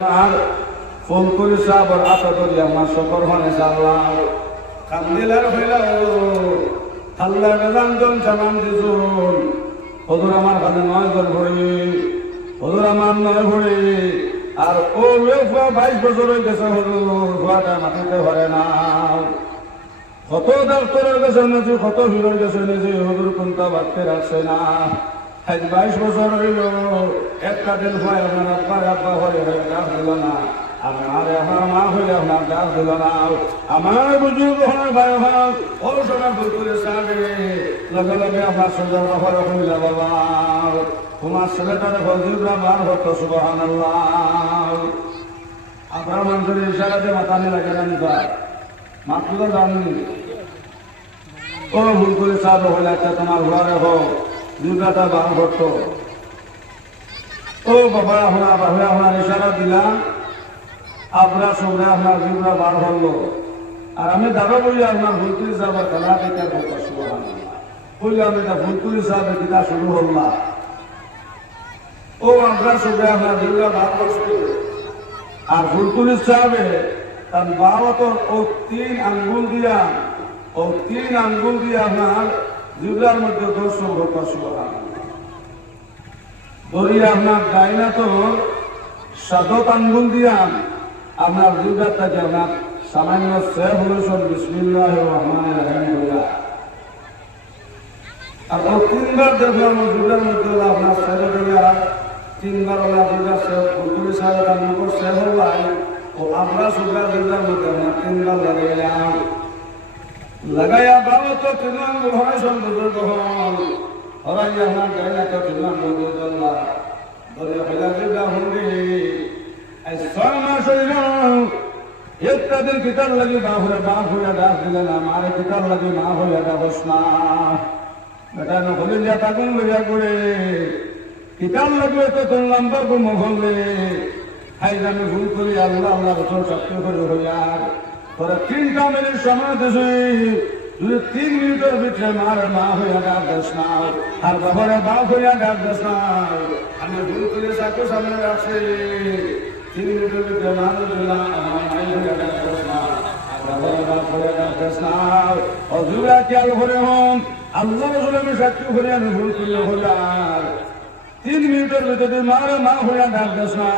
আর phone করি সাবর আতা করি আমার সকর মানে সাল্লাম কান্দিলার হইলা আল্লাহ বেদান্তন সালাম দিছুন হজুর আমার কাছে 9 জন ভরি হজুর আমার 9 ভরি আর ও লোক 22 বছর হয়ে গেছে হজুর হওয়াটা মাটিতে ভরে না কত ডাক্তারের কাছে নেছি কত হিরোর কাছে নেছি হজুর কোনটা বাড়তে রাখছে না 22 বছর হইল একটা দিন হয় আপনার আব্বার আব্বা হয়ে ডাক দিল না আমার আমার মা হইলে আপনার ডাক দিল না আমার বুজুর্গ হওয়ার ভাই হোক ও সময় ভুল করে সাবে লগে লগে আপনার সোজা বাবার হইলে বাবা তোমার ছেলেটারে হজুররা বার হতো সুবহানাল্লাহ আপনার মানুষের ইশারাতে মাথা নিয়ে লাগে না নিবা মাত্র তো জানি ও ভুল করে সাবে হইলে একটা তোমার ঘরে হোক দুর্গাটা বার করতো ও বাবা আপনার ইশারা দিলাম আপনার সঙ্গে আপনার দুর্গা বার হলো আর আমি দাদা বলি আপনার ভুলকুলি সাহেবের খেলা থেকে বলি আমি এটা ভুলকুলি সাহেবের কিতা শুরু হল্লা ও আপনার সঙ্গে আপনার দুর্গা বার করছে আর ভুলকুলি সাহেবে তার বারো ও 3 আঙ্গুল দিয়া আপনার দুর্গার মধ্যে দর্শন করতে ধরি আপনার ডাইনা তো 7 আঙ্গুল দিয়া আপনার দুর্গাটাকে আপনার সামান্য সেভ হলেছেন বিসমিল্লাহির রহমানির রহিম আর 3বার দেখলাম দুর্গার মধ্যে আপনার সেভ হইয়া 3বার ওলা দুর্গা সেভ ভুলকুলি সাহেব মুখ সেভ হলাই ও আমরা সুগার দুর্গার মধ্যে আপনার 3বার লাগাইয়া বাবা তো 3 আঙ্গুল হয় সন্তুষ্ট হল হরাই আপনার ডাইনা তো 3 আঙ্গুল দুর্গা ধরে হইলা দুর্গা হুন্ডি 6 মাস হইল একটা দিন কিতার লাগি বাপ হইয়া ডাক দিলেন আমার কিতার লাগি মা হইয়া ডাকস না বেটা নকলি যা তাগুন লইয়া করে কিতার লাগবে তো তোর নাম্বার গো মহলে হাই আমি ভুল করি আল্লাহ বছর সত্য করে হইয়ার তোরা 3টা মিনিট সময় দিছি তুই 3 মিনিটের ভিতরে মার মা হইয়া ডাক দেস না আর বাবারে বাপ হইয়া ডাক দেস না আমি ভুল করে সাকো সামনে রাখছি 3 মিনিটের ভিতরে মার দিলাম আমার মাই হইয়া ডাক দেস না আর বাবারে বাপ হইয়া ডাক দেস না অজুরা খেয়াল করে হন আল্লাহ রসুল আমি সাক্ষী করে আমি ভুল করিয়া হইয়ার 3 মিনিটের ভিতরে মারে মা হইয়া ডাক দেস না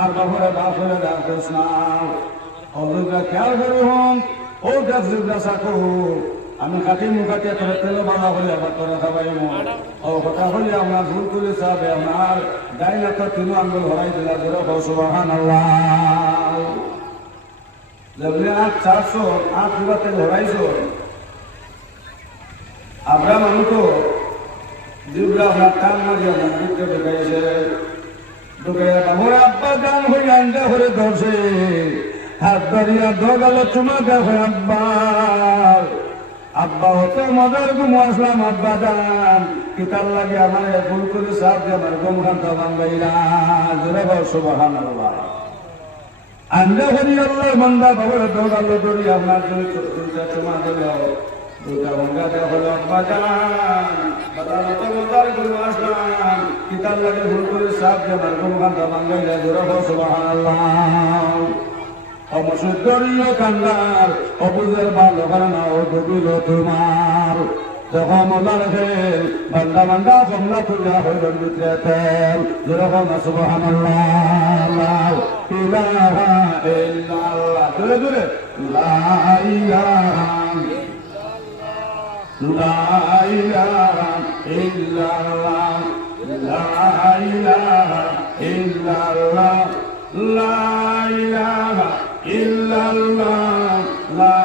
আর বাবারে বাপ হইয়া ডাক দেস না অজুরা খেয়াল করে হন ও গাছ সাকো আমি কাটি মুখাটি করে তেল বাধা হলে আবার তোরা খাবাই ও কথা হলে আপনার ভুল করে চাবে আপনার ডাইনা তো 3 আঙ্গুল হরাই দিলা ধরে সুবহানাল্লাহ যেমনি 400 বিঘা তেল হরাইছো আমরা মানুষ তো জিবরা আপনার টান মারি আপনার দিকটা ঢুকাইছে ঢুকাইয়া বাবুর আব্বা গান হয়ে আন্ডা হরে ধরছে হাত ধরিয়া দোগালো চুমা দেখো আব্বা হতো মজার গুম আসলাম আব্বা দান কিতার লাগে আমার ভুল করে সাপ দিয়ে আমার গম ঘন্টা বাঙ্গাইলা জোরে বল সুবহানাল্লাহ আন্দা হরি আল্লাহ বান্দা বাবার দোগালো ধরি আপনার জন্য চতুর্থ চুমা দিল দুটা বঙ্গা দেখো আব্বা দান বাবা হতো মজার গুম আসলাম কিতার লাগে ভুল করে সাপ দিয়ে আমার গম ঘন্টা বাঙ্গাইলা জোরে বল সুবহানাল্লাহ অমসুদরীয় কান্দার অবুজের ভালো কারণা ও ডুবিল তোমার যখন মোলার খেল বান্দা বান্দা কমলা তুলিয়া হইল ভিতরে তেল যেরকম সুবহানাল্লাহ ইলাহা ইল্লাল্লাহ জোরে জোরে লা ইলাহা ইল্লাল্লাহ লা ইলাহা ইল্লাল্লাহ লা ইলাহা ইল্লাল্লাহ লা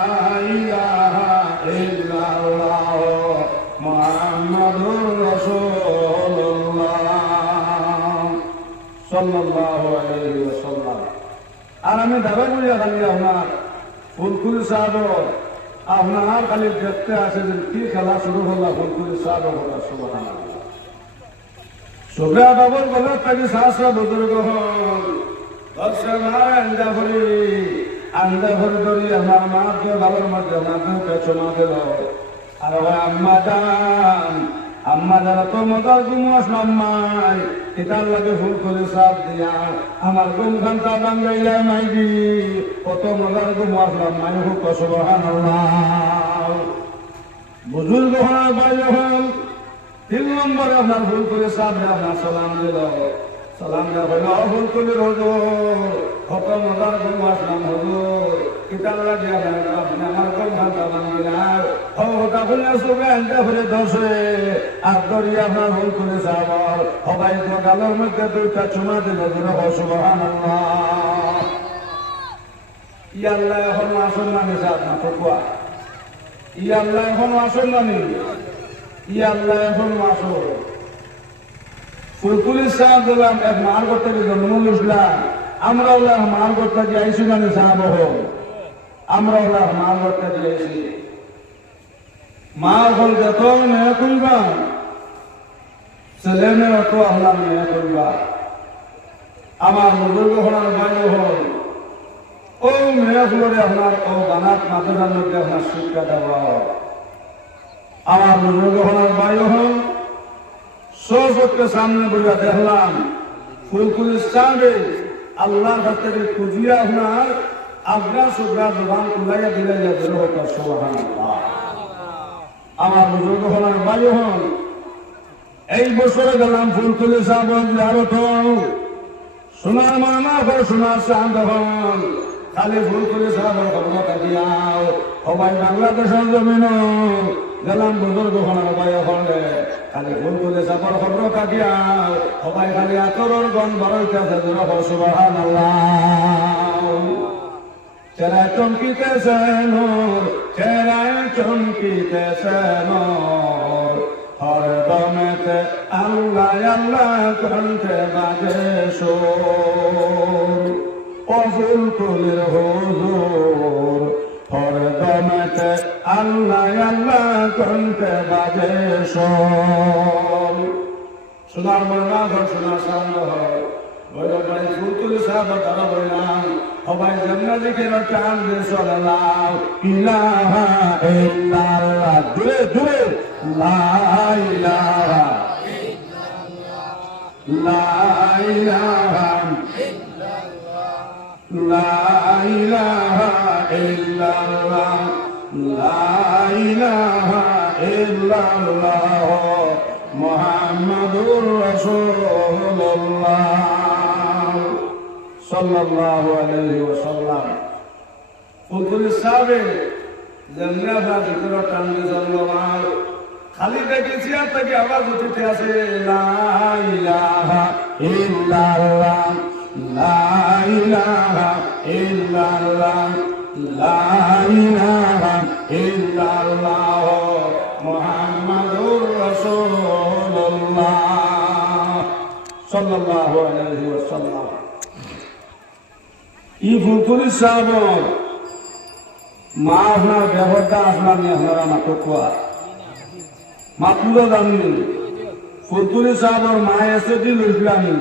ইলাহা ইল্লাল্লাহ মুহাম্মাদুর রাসূলুল্লাহ সাল্লাল্লাহু আলাইহি ওয়াসাল্লাম আর আমি দাবা করিয়া খালি আপনার ফুলকুলি সাহেব আপনার খালি দেখতে আসে যে কি খেলা শুরু হল ফুলকুলি সাহেব কথা সুবহানাল্লাহ সুবরা বাবুর গলার থাকি সাহসরা বুজুর্গ হন আন্দা ভরে ধরি আমার মা বাবার মধ্যে পেছনা দিল আর আম্মা দান আম্মা যারা তো মজার ঘুম আসলাম মাই এটার লাগে ফুল করে সাপ দিয়া আমার ঘুম ঘন্টা বাঙ্গাইলা মাইবি কত মজার ঘুম আসলাম মাই হুক সুবহানাল্লাহ। বুজুর্গ হওয়ার বাইরে হল 3 নম্বরে আপনার ভুল করে সাপ দিয়ে আপনার সালাম দিল, সালাম দেওয়া হইল ভুল করে হুজুর কত মজার ঘুম আসলাম হুজুর এটার লাগে আপনি আমার ঘুম ঘন্টা বাঙ্গিলাম ওটা বলে আসবে আনটা ফিরে দশে আর দরিয়া আপনার ভুল করে সাবর সবাই তো গালের মধ্যে 2টা চুমা দিল সুবহানাল্লাহ। ইয়াল্লাহ এখন আসল না নিছে আপনার ফকুয়া, ইয়াল্লাহ এখন আসল না নি, ইয়াল্লাহ এখন আসল ফুলকুলি সাহেব দিলাম এক মার করতে জন্মুল ইসলাম আমরা ওলা মার করতে যে আইসি মানে সাহাব আমরা ওলা মার করতে দিয়েছি মা হল যত মেয়ে করবা ছেলে মেয়ে অত আল্লাহ মেয়ে করবা। আমার বুজুর্গ হওয়ার বাইরে হল ও মেয়েগুলোরে আপনার ও বানাত মাথার মধ্যে আপনার শিক্ষা দেওয়া হয়। আমার বুজুর্গ হওয়ার বাইরে হল সবকে সামনে বইয়া দেখলাম ফুলকুলি সাহেব আল্লাহর হাত থেকে খুঁজিয়া আপনার আবরা সুবরা জবান খুলাইয়া দিলে যাদের হোক সুবহানাল্লাহ। আমার বুজুর্গ হলার বায়ু হন এই বছরে গেলাম ফুলকুলি সাহেব জিয়ারত সোনার মানা করে সোনার চাঁদ হন খালি ফুলকুলি সাহেবের খবর কাটিয়াও সবাই বাংলাদেশের জমিন গেলাম বুজুর্গ হলার বায়ু হলে খালি ফুলকুলি সাহেবের খবর কাটিয়াও সবাই খালি আতরের গন বারোইতেছে সুবহানাল্লাহ। চেরায় চমকিতেছে নূর, চেরায় চমকিতেছে নূর, হরদমেতে আল্লাহ আল্লাহ কণ্ঠে বাজে সুর। ও ফুলকুলির হুজুর হরদমেতে আল্লাহ আল্লাহ কণ্ঠে বাজে সুর। সোনার মরনা ঘর সোনার সামনে হয় ভাই ফুলকুলি সাহেব তারা বললাম সবাই জান্নাত জিকির টান দিয়ে সাল্লাল্লাহু ইলাহা ইল্লাল্লাহ জুড়ে জুড়ে লা ইলাহা ইল্লাল্লাহ লা ইলাহা ইল্লাল্লাহ লা ইলাহা ইল্লাল্লাহ লা ইলাহা ইল্লাল্লাহ মুহাম্মাদুর রাসূলুল্লাহ সাল্লাল্লাহু আলাইহি ওয়াসাল্লাম। ফুলকুলি সাহেব জান্নাত জিকির টান দিয়ে সাল্লাল্লাহু খালি দেখেছি আর তাকে আওয়াজ উঠতে আছে লা ইলাহা ইল্লাল্লাহ লা ইলাহা ইল্লাল্লাহ লা ইলাহা ইল্লাল্লাহ মুহাম্মাদুর রাসূলুল্লাহ সাল্লাল্লাহু আলাইহি ওয়াসাল্লাম। ই ফুলকুলি সাহেব মা আপনার ব্যবহারটা আসলাম আপনারা মাত্র কোয়া মাতুলো জাননি ফুলকুলি সাহেবের মায় এসে দি লুসলানি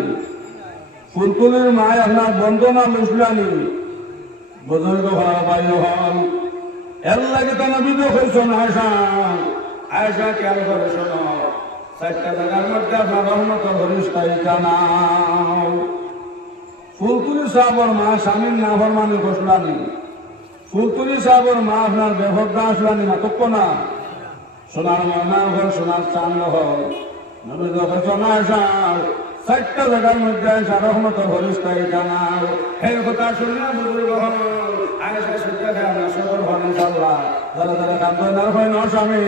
ফুলকুলির মায় আপনার বন্দনা লুসলানি বুজুর্গ হওয়া বাইর হল এর লাগে তো নবী দেখেছেন আয়সা আয়সা কেন করে শোনো 4টা জায়গার মধ্যে আপনার রহমতের হরিস্তাই জানাও। ফুলকুলি সাহেবের মা স্বামীর না ফরমানি ঘোষলানি ফুলকুলি সাহেবের মা আপনার বেহদ্দা আসলানি মাতক্য না সোনার ময়না হল সোনার চাঁদ হল নবী দেখেছেন আয়সা 4টা জায়গার মধ্যে আয়সা রহমতের হরিস্তাই জানাও। এই কথা শুনে বুজুর্গ হল আয়সা শিক্ষা দেয় আমরা সদর হন ইনশাআল্লাহ যারা যারা কান্দন হয় না স্বামী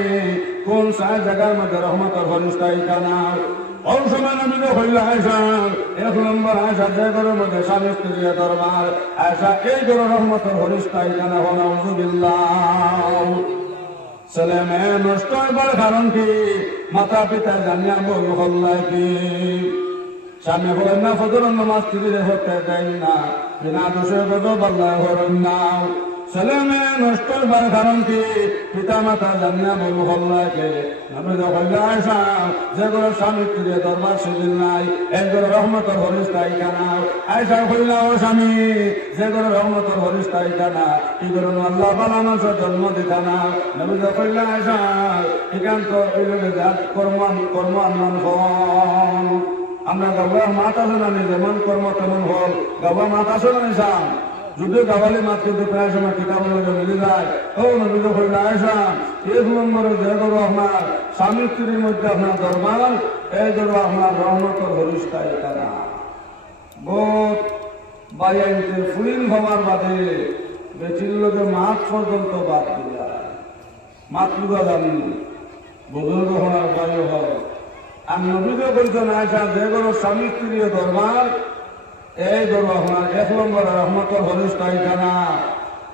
কোন 4 জায়গার মধ্যে রহমতের হরিস্তাই জানাও। ওই সময় নবী হইল আয়সা 1 নম্বর আয়সা যে ঘরের মধ্যে স্বামী স্ত্রী দরবার আয়সা এই ঘরের রহমতের হরিস্তাই জানাও নাউযুবিল্লাহ। ছেলে মেয়ে নষ্ট হবার কারণ কি মাতা পিতা জানিয়া বই হল্লা কি স্বামী বলেন না ফজর নামাজ স্ত্রীর হতে দেয় না বিনা দোষে গজব আল্লাহ করেন না ছেলে মেয়ে নষ্ট হবার কারণ কি পিতা মাতা জানিয়া বলু হল্লাকে নবী কইলা আয়েশা যে ঘরে স্বামী স্ত্রী দরবার শিবির নাই এই ঘরে রহমতের হরিস্তাই কানা আয়েশা কইলা ও স্বামী যে ঘরে রহমতের হরিস্তাই কানা কি ঘরে আল্লাহ বালা মানুষের জন্ম দিতা না নবী কইলা আয়েশা একান্ত ওইভাবে জাত কর্ম আনমান হন আমরা গাওয়া মাত আছে না যেমন কর্ম তেমন হল গাওয়া মাত আছে না নিশান যদিও গাওয়ালি মাত কিন্তু প্রায় সময় কিতাব মিলে যায় ও নবী কইলা আয়েশা এক নম্বরে যে ঘরে আপনার স্বামী স্ত্রীর মধ্যে আপনার দরবার এই ঘরে আপনার রহমতের হরিস্তাই কানা বহুত বাইয়াইতে ফুলিন হওয়ার বাদে বেচির লোকে মাছ পর্যন্ত বাদ দিয়া মাছ লুকা জানি বুজুর্গ হওয়ার বায়ু হয় আর নবীকে বলছেন আয়সা যে ঘর স্বামী স্ত্রী দরবার এই ঘর আপনার এক নম্বরে রহমতের হরিস্তাই কানা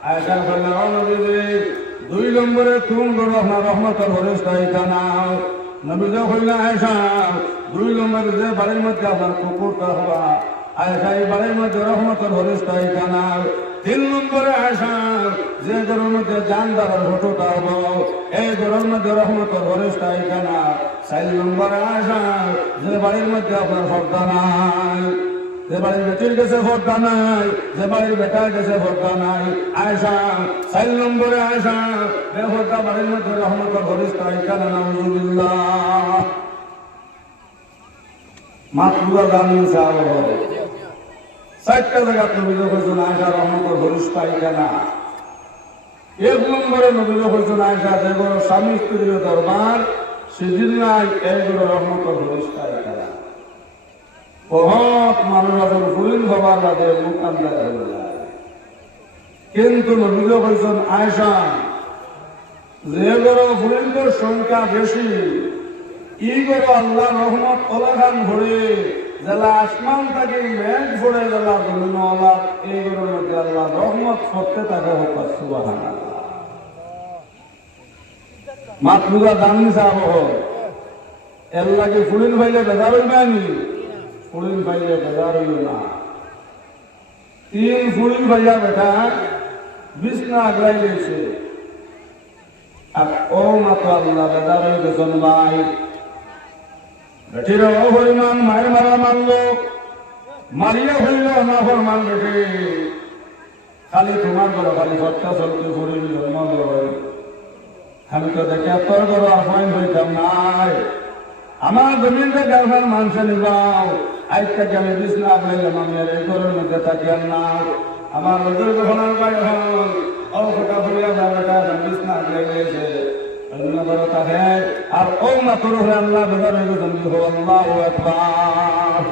আয়সা কইলা নবীজি দুই নম্বরে কোন ঘর আপনার রহমতের হরিস্তাই কানা নবীকে কইলা আয়সা দুই নম্বরে যে বাড়ির মধ্যে আপনার কুকুরটা হওয়া আয়সা এই বাড়ির মধ্যে রহমতের হরিস্তাই কানা তিন নম্বরে আয়সা যে ঘরের মধ্যে জানদারের ফটোটা হবো এই ঘরের মধ্যে রহমতের হরিস্তাই কানা চার নম্বরে আয়সা যে বাড়ির মধ্যে আপনার পর্দা নাই যে বাড়ির বেটির গেছে পর্দা নাই যে বাড়ির বেটার গেছে পর্দা নাই আয়সা চার নম্বরে আয়সা বেপর্দা বাড়ির মধ্যে রহমতের হরিস্তাই কানা নাউজুবিল্লাহ মাতৃকা জানিয়ে চাওয়া হবে চারটা জায়গা নবীজ হয়েছেন আয়সা রহমতের হরিস্তাই কানা এক নম্বরে নবীজ হয়েছেন আয়সা যে ঘর স্বামী স্ত্রীর দরবার সেদিন নাই এই ঘর রহমতের হরিস্তাই কানা বহুত মানুষ এখন ফুলিন হবার বাদে মুখান্দার হয়ে যায় কিন্তু নবীজ হয়েছেন আয়সা যে ঘর ফুলিনদের সংখ্যা বেশি ই ঘর আল্লাহ রহমত ওলাখান ভরে যারা আসমান থেকে মেঘ ভরে যারা জমিনওয়ালা এই ঘরের মধ্যে আল্লাহ রহমত করতে থাকে হোক সুবহানাল্লাহ মাতৃকা জানি চাব এর লাগে ফুলিন ভাইলে বেজার হইবানি ফুলিন ভাইলে বেজার হইল না তিন ফুলিন ভাইয়া বেটা বিছনা আগলাই লেছে আর ও মাত্র আল্লাহ বেজার হয়ে গেছেন ভাই বেটির অপরিমাণ মায়ের মারা মারলো মারিয়া হইল না ফরমান বেটে খালি তোমার ঘরে খালি সত্তা চলতে ফুরিল জন্ম আমি তো দেখে তোর ঘরে অপয়েন্ট হইতাম নাই আমার জমিন থেকে আপনার মানুষে নিবাও আজ থেকে আমি বিছনা আগলাইলাম আমি আর এই ঘরের মধ্যে থাকি আর না আমার লোকের যখন বাইরে হল অফটা ফুরিয়া বেটা বিছনা আগলাই গেছে আর ও মাত্র আল্লাহ বেজার হয়ে গেছেন আল্লাহু আকবার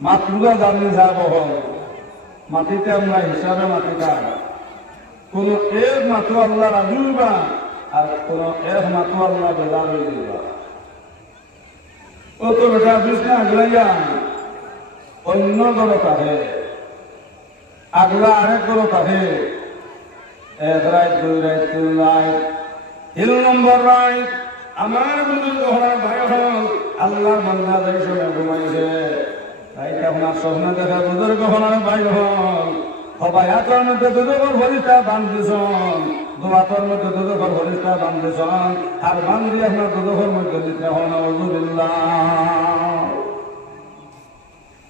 মাতৃকা জানি যাব মাটিতে আমরা হিসাবে মাটিটা কোন এক মাত্র আল্লাহ রাজুবা আর কোন এক মাত্র আল্লাহ বেজার হয়ে যাবা ও তো বেটা বিছনা আগলাইয়া অন্য গরো কাহে আগলা আরেক গরো কাহে এক রাত দুই রাত তিন রাত তিন নম্বর রাত আমার বুজুর্গ হওয়ার ভাই হল আল্লাহর বান্দা যাই সময় ঘুমাইছে রাইতে আপনার স্বপ্ন দেখা বুজুর্গ হওয়ার ভাই হল সবাই হাতের মধ্যে দুজোর হরিষ্ঠা বান্ধিছন দোয়াতর মধ্যে দুজোর হরিষ্ঠা বান্ধিছন আর বান্ধি আপনার দুজোর মধ্যে দিতে হন আউযুবিল্লাহ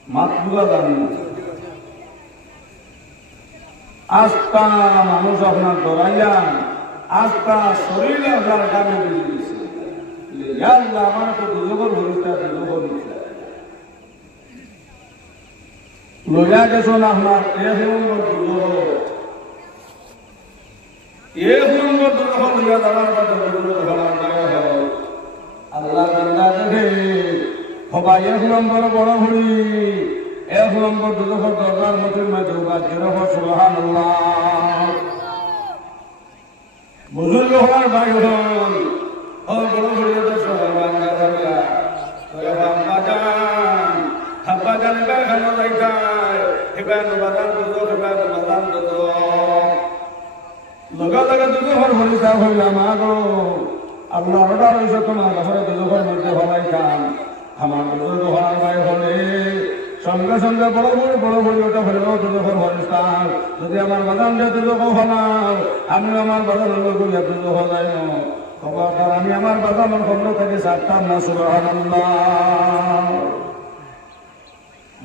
মাতৃকা জানি আস্থা মানুষ আপনার দৌড়াইয়া আস্থা শরীরে আপনার কামে বেরিয়ে দিয়েছে আল্লাহ আমার তো দুজোর হরিষ্ঠা দুজোর দিচ্ছে লইয়া গেছেন আপনার এক নম্বর দুজোর লইয়া যাওয়ার কথা আল্লাহ বান্দা দেখে সবাই এক নম্বর বড় হরি এক নম্বর দুজোর দরকার মধ্যে সুবহানাল্লাহ বুজুর্গ হওয়ার ভাই হল ও বড় হরিয়া লগা লগা দুজোর হরিষা হইলাম আগো আল্লাহ অর্ডার হয়েছে তোমার ঘরে দুজোর মধ্যে হলাই খান আমার বুজুর্গ হওয়ার ভাই হলে সঙ্গে সঙ্গে বড় বড় ওটা হলেও দুজোর হরিষ্ঠান যদি আমার বাদাম দিয়ে দুজক হলাম আমি আমার বাদামের লোক দুজক হলাই খবরদার আমি আমার বাদামের খবর থেকে ছাড়তাম না সুবহানাল্লাহ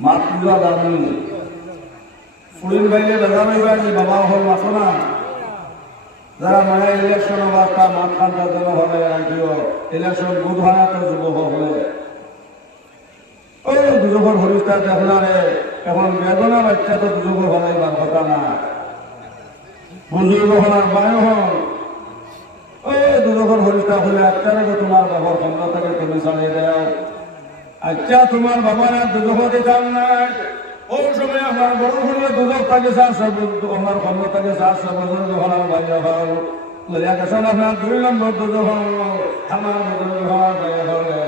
মাতৃ দামি ফুরিন বাইলে বেদামি বাড়ি বাবা হল মাথো না যারা মানে ইলেকশন অবস্থা মাঠ খান্তার জন্য হবে রাজ্য ইলেকশন বুধ হয় তো যুবক হলে ওই দুজকর হরিষ্ঠা দেখলারে এখন বেদনা বাচ্চা তো দুজকর হলাইবার কথা না বুজুর্গ হলার বায়ু হল ওই দুজকর হরিষ্ঠা হলে একটারে তোমার বাবার ক্ষমতাকে তুমি চালিয়ে দেও আচ্ছা তোমার বাবার দুজক দিতাম না ওই সময় আমার বড় হলে দুজক থাকে 400 আমার ক্ষমতাকে 400 বছর হলার বাইরে হল লইয়া গেছেন আপনার 2 নম্বর দুজক আমার দুজক বাইরে হলে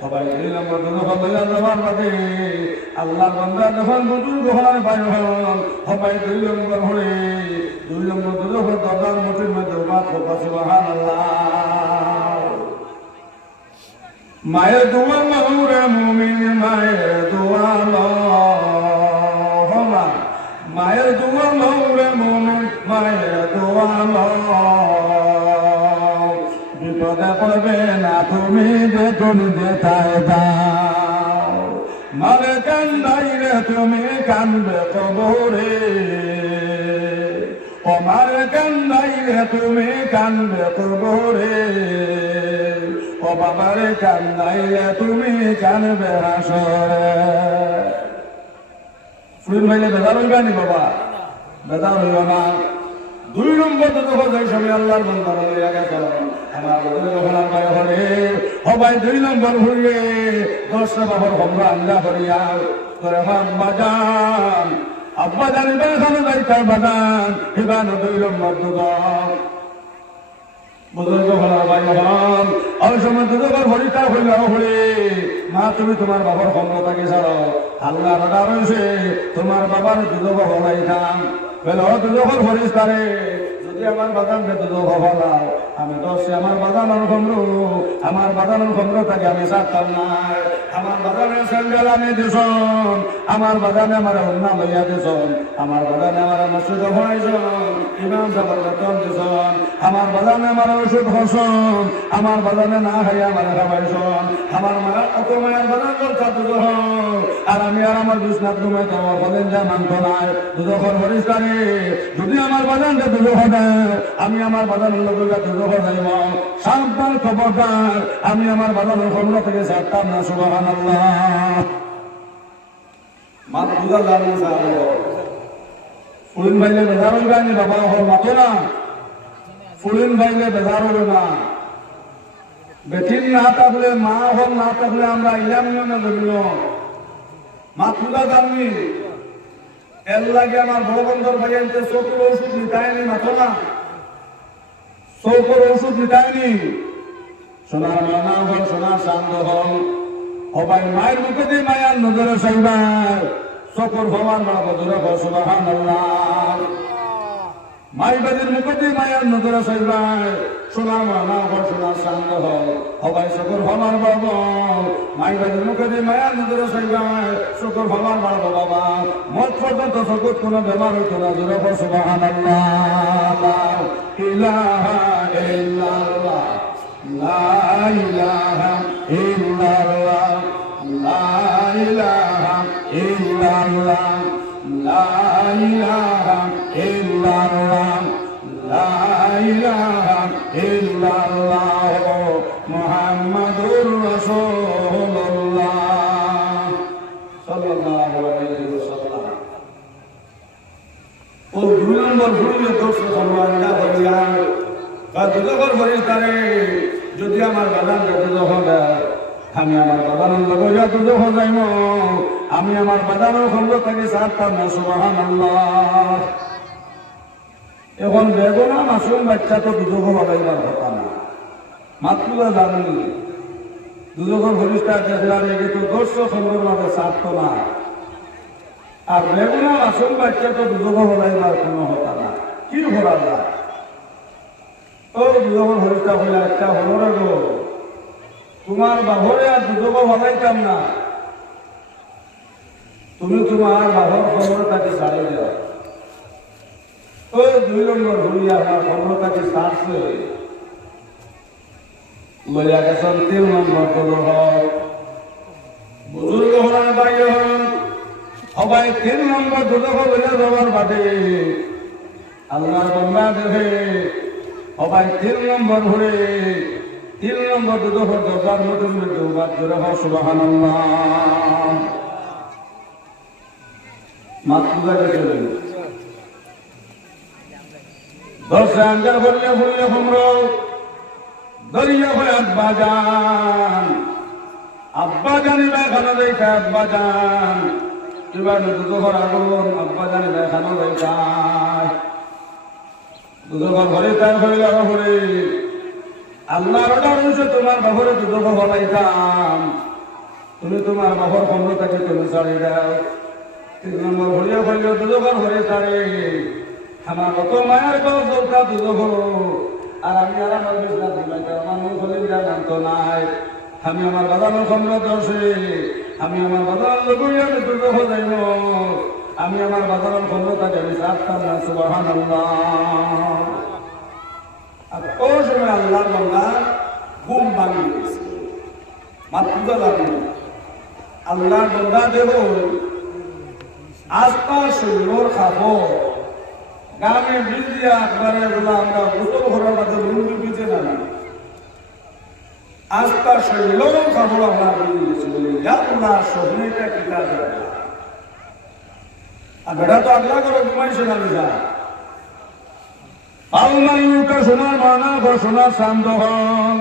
সবাই 2 নম্বর দুজক লইয়া যাবার বাদে আল্লাহর বান্দা যখন বুজুর্গ হলার বাইরে হল সবাই 2 নম্বর হলে 2 নম্বর দুজক দরজার মুঠির মধ্যে বাত হোক সুবহানাল্লাহ মায়ের দোয়া লরে মুমিন মায়ের দোয়া লমা মায়ের দোয়া লরে মুমিন মায়ের দোয়া ল বিপদে পড়বে না তুমি যে তুমি যেতায় দাও মারে কান্দাইলে তুমি কানবে কবরে ও মারে কান্দাইলে তুমি কানবে কবরে ও বাবারে কান্দাইলে তুমি কানবে হাসরে ফুল ভাইলে বেদার হইবা নি বাবা বেদার হইব না 2 নম্বর যখন যাই সময় আল্লাহর বান্দার লইয়া গেছে আমার যখন ভাই হরে সবাই 2 নম্বর হইয়ে 10টা বাবার আমরা আন্দা করিয়া করে বাজান আব্বা জানিবে এখানে যাইতার বাগান এবার 2 নম্বর দুজন বুজুর্গ হলার ভাই হলাম ওই সময় দুজকের হরিতা হইলাও হলে মা তুমি তোমার বাবার ক্ষমতাকে ছাড়ো আল্লাহ রাগা রয়েছে তোমার বাবার দুজক হলাইতাম বলে ও দুজকের হরিস তারে যদি আমার বাদামকে দুজক হলাও আমি তো আমার বাদামের খমরু আমার বাদামের খমরটাকে আমি ছাড়তাম না আমার বাদামের স্যান্ডেল আমি দিছন আমার বাদামে আমার অন্য লইয়া দিছন আমার বাদামে আমার মসজিদ হইছন ইমাম সাহেবের বেতন দিছন আমার বাদামে আমার ওষুধ হসন আমার বাদামে না খাইয়া আমার খাওয়াইছন আমার মায়ের অত মায়ের বাদাম করতা দুজক আর আমি আর আমার বিছনাথ ঘুমাই আমার বলেন যা মানত নাই দুজকর হরিস্তারে যদি আমার বাদামকে দুজক দেয় আমি আমার বাদামের লোক দুজক যাইব সাবধান খবরদার আমি আমার বাদামের খবর থেকে ছাড়তাম না সুবহানাল্লাহ মাত বুঝা জানি সাহেব ফুলিন ভাইলে বেজার হইবা নি বাবা হল মাতো না ফুলিন ভাইলে বেজার হইব না বেটিন না থাকলে মা হল না থাকলে আমরা ইলাম না জমিল মাত বুঝা জানি এর লাগে আমার বড় বন্ধুর ভাই আনতে চোখের ওষুধ নিতায়নি মাতো না চোখের ওষুধ নিতায়নি সোনার মানা হল সোনার চান্দ হল সবাই মায়ের মুখে দিয়ে মায়ার নজরে চাইবার চোখর ভগবান মা বদরে সুবহানাল্লাহ মাই বাদের মুখে দিয়ে মায়ার নজরে চাইবার সোনার মানা হল সোনার চান্দ হল সবাই চোখর ভগবান বাবা মাই বাদের মুখে দিয়ে মায়ার নজরে চাইবার চোখর ভগবান বাবা বাবা মত পর্যন্ত চোখত কোনো বেমার হইতো না জোরে সুবহানাল্লাহ ইলাহা ইল্লাল্লাহ লা ইলাহা ইল্লাল্লাহ লা ইলাহা ইল্লাল্লাহ লা ইলাহা ইল্লাল্লাহ লা ইলাহা ইল্লাল্লাহ মুহাম্মাদুর রাসূলুল্লাহ সাল্লাল্লাহু আলাইহি ওয়াসাল্লাম ও 2 নম্বর ভুলে দোষ সম্মানটা করিয়া দুজকর ফরিস্তারে যদি আমার বাদাম দুজক দেয় আমি আমার বাদামের লগইয়া দুজক যাইব আমি আমার বাদামের খন্ড থেকে ছাড়তাম না সুবহানাল্লাহ এখন বেদনা মাসুম বাচ্চা তো দুজক বাগাইবার কথা না মাত্র জানি দুজকর ফরিস্তার দেখলার এগে তো 200 খন্ডের মাঝে ছাড়তো না আর বেদনা মাসুম বাচ্চা তো দুজক বাগাইবার কোনো কথা না কি করা যায় ও দুজকর হরিষ্ঠা হইলে একটা হলো রে গো তোমার বাবরে আর দুজক হলাইতাম না তুমি তোমার বাবার খবর তাকে ছাড়িয়ে দাও ও 2 নম্বর হইয়া আমার ক্ষমতাকে ছাড়ছে লইয়া গেছেন 3 নম্বর দোজখ বুজুর্গ হন ভাই হন সবাই 3 নম্বর দোজখ লইয়া যাওয়ার বাদে আল্লাহর বান্দা দেখে সবাই 3 নম্বর ঘুরে 3 নম্বর দোজখের দরজার মধ্যে দৌড়াত করে হয় সুবহানাল্লাহ মাত পূজা গেছে দর্শে আঞ্জার বললে বললে হোমরো দরিয়া হয় আব্বা জানি ভাই খানা দেখা আব্বা জান এবার দুধর আগুন আব্বা জানি ভাই খানা দেখা দুধর ঘরে তাই হয়ে গেল ঘরে আল্লাহর অর্ডার হয়েছে তোমার বাবরে দুধর হলাইতাম তুমি তোমার বাবর ক্ষমতাকে তুমি ছাড়ি দাও 3 নম্বর হইয়া হইল দুধর ঘরে ছাড়ে আমার কত মায়ের কথা দুধর আর আমি আর আমার বিজনেস দিলাইতে আমার মুখ হলে জানতো নাই আমি আমার বাজানোর সম্রাট দর্শে আমি আমার বাজার লোকই আমি দুর্গ যাইব আমি আমার বাজানোর ক্ষমতাকে আমি রাখতাম না সুবহানাল্লাহ আর ওই সময় আল্লাহর বান্দা ঘুম ভাঙি গেছে মাত্র লাগে আল্লাহর বান্দা দেব আস্তার শরীর খাবো গ্রামে বীজ দিয়া একবারে বলে আমরা গোসল করার মাঝে লুঙ্গি বিজে না আস্তা শরীরও খাবো আমরা বুঝে বলি আল্লাহ শরীরটা কিনা দেবে আর বেটা তো আগলা করে ঘুমাইছে না যা আল্লাহর সোনার মানা বা সোনার শান্ত হন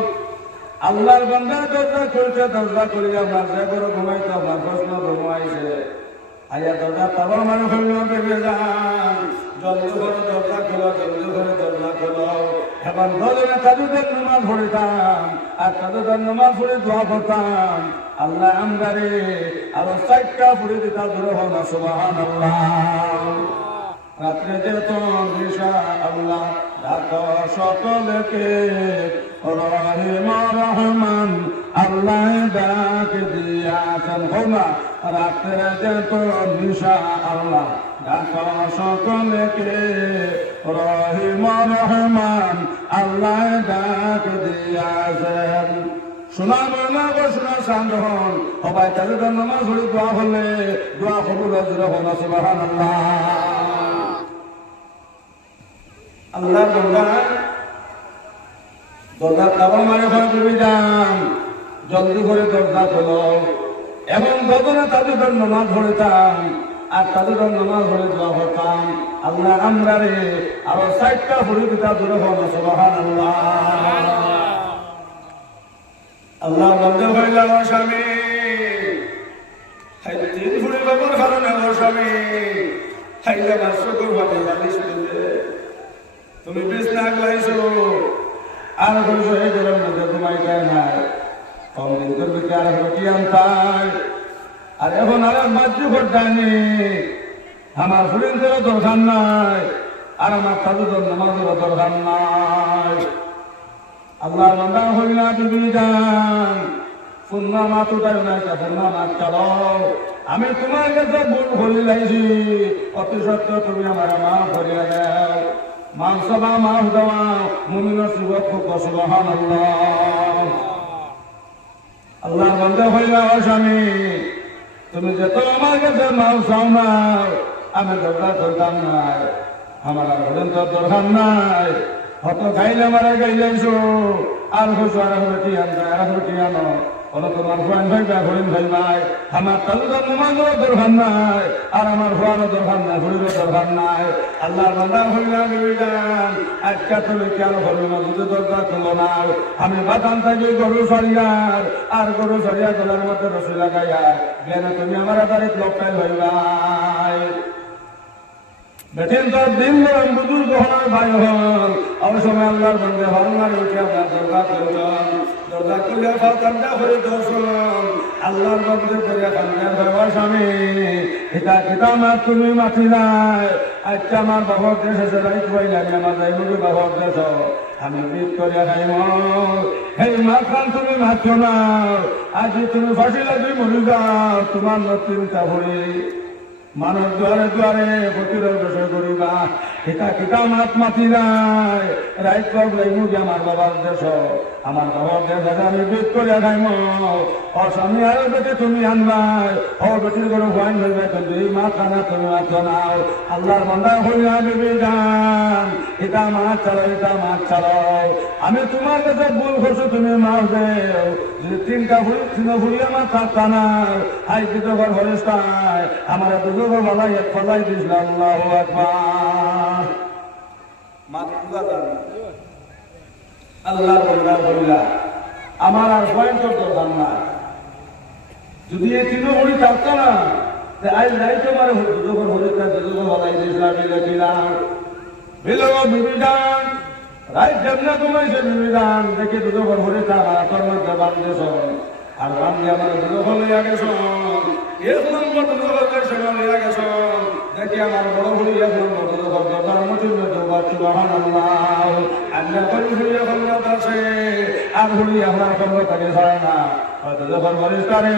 আল্লাহর বান্দা দরজা খুলছে দরজা করিয়া আমরা যে করে ঘুমাইতো আমার প্রশ্ন ঘুমাইছে আয়া দরজা তাবার মানে হইল ভেবে যান জলদি করে দরজা খোলো জলদি করে দরজা খোলো এখন দলে তাদের নামাজ পড়িতাম আর তাদের নামাজ পড়ে দোয়া করতাম আল্লাহ আমদারে আরো 4টা পড়ে দিতা ধরে হন সুবহানাল্লাহ রাত্রে যেত নিশা আল্লাহ রাত সকলকে রহিম রহমান আল্লাহ ডাক দিয়াছেন হোমা রাত্রে যেত নিশা আল্লাহ ডাক সকলকে রহিম রহমান আল্লাহ ডাক দিয়াছেন শোনা বলা শোনা শান্ত হন সবাই তাদের নামাজ পড়ে দোয়া হলে দোয়া কবুল হন সুবহানাল্লাহ আল্লাহ বান্দা দরজা তাবার মানে ঘর ডুবে যান জলদি করে দরজা খোলো এবং যতনা তাদের নামাজ পড়িতাম আর তাদের নামাজ পড়ে দোয়া করতাম আল্লাহ আমরা রে আরো 4টা পড়ে দিতা দূরে হন সুবহানাল্লাহ আল্লাহ বন্ধ হইল আমার স্বামী 3 ফুড়ি বাবার কারণে আমার স্বামী হাইলা মাসুকুর ভাবে বালিশ দিতে তুমি বিছনা গাইছো আর কইছো এই গরম মধ্যে ঘুমাই যায় না কম দিন করবে কি আর রুটি আনতাই আর এখন আর মাঝে ঘটানি আমার ফুরিনদেরও দরকার নাই আর আমার তাদের নামাজেরও দরকার নাই আল্লাহ বান্দা হই না দিবি যান সুন্নাহ মাতু তাই না সুন্নাহ মাত চালাও আমি তোমার কাছে ভুল করে লাইছি অতি সত্য তুমি আমার মাফ করিয়া দাও মানসবা মাফ দেওয়া মুমিনের সুবত সুবহানাল্লাহ আল্লাহ বান্দা হইলা স্বামী তুমি যত আমার কাছে মাফ চাও না আমি দরজা করতাম না আমার আর পর্যন্ত দরকার নাই হত খাইলে মারা গাইলাইছো আর হইছো আর রুটি আনতে আর রুটি আনো বলো তোমার ফুয়ান ভাই বা হরিণ ভাই নাই আমার তালুদার নামাজেরও দরকার নাই আর আমার ফুয়ারও দরকার নাই হরিরও দরকার নাই আল্লাহর বান্দা হইলাম বিবিধান আজকা তুমি কেন হরি মসজিদে দরজা খুলো না আমি বাতান থাকি গরু সরিয়ার আর গরু সরিয়া গলার মধ্যে রসি লাগাইয়া কেন তুমি আমার তারিখ লোকাই হইবাই বেঠিন তোর দিন গরম বুজুর্গ হওয়ার ভাই হল অবশ্য আল্লাহর বন্ধে হরমার উঠে আপনার দরজা করলাম দরজা খুলে ফাতামটা করে দর্শন আল্লাহর বন্ধে করে কান্নার বাবা স্বামী এটা কিতামার তুমি মাতি নাই আজকে আমার বাবার দেশ আছে রাইট ভাই লাগে আমার যাইবি বাবার দেশ আমি বিট করিয়া খাইম এই মাখান তুমি মাছো না আজ তুমি ফাঁসি লাগি মরি যাও তোমার নতুন চাবরি মানুষ দুয়ারে দুয়ারে ফকিরের বিষয় করিবা কিতা কিতা মাত মাতি নাই রাইট লাগমু যে আমার বাবার দেশ আমার বাবার দেশ আমি বিট করে খাইম ও স্বামী আর বেটি তুমি আনবাই ও বেটির করে হুয়াইন হইবে কিন্তু এই মা খানা তুমি মাত্র নাও আল্লাহর বান্দা হইয়া বিবি যান এটা মাছ চালাও এটা মাছ চালাও আমি তোমার কাছে ভুল করছো তুমি মাছ দেও যে তিনটা ভুলি আমার থাকতা না আই দুজোর হরিস্তায় আমার দুজোর বলাই এক ফলাই দিস আল্লাহু আকবার আল্লাহর বান্দা হইলা আমার আর পয়েন্ট দরকার না যদি এই তিন ভরি থাকতো না আজ নাই তোমার দুজোর হরিস্তা দুজোর বলাই দিস বিলো বিবিধান রাইট যেমনা তোমায় সে বিবিধান দেখে দুজোর হরিস্তা আমার তোর মধ্যে বান্ধেছ আর বান্ধে আমার দুজোর লইয়া গেছ এক নম্বর দুজোর লইয়া গেছ দেখি আমার বড় ভুড়ি এক নম্বর দুজোর দরকার মতির মধ্যে সুবহানাল্লাহ আল্লাহ কই ভুড়িয়া খন্ডত আছে আর ভুড়ি আপনার খন্ডত থাকে ছাড়ে না হয়তো যখন বরিষ্কারে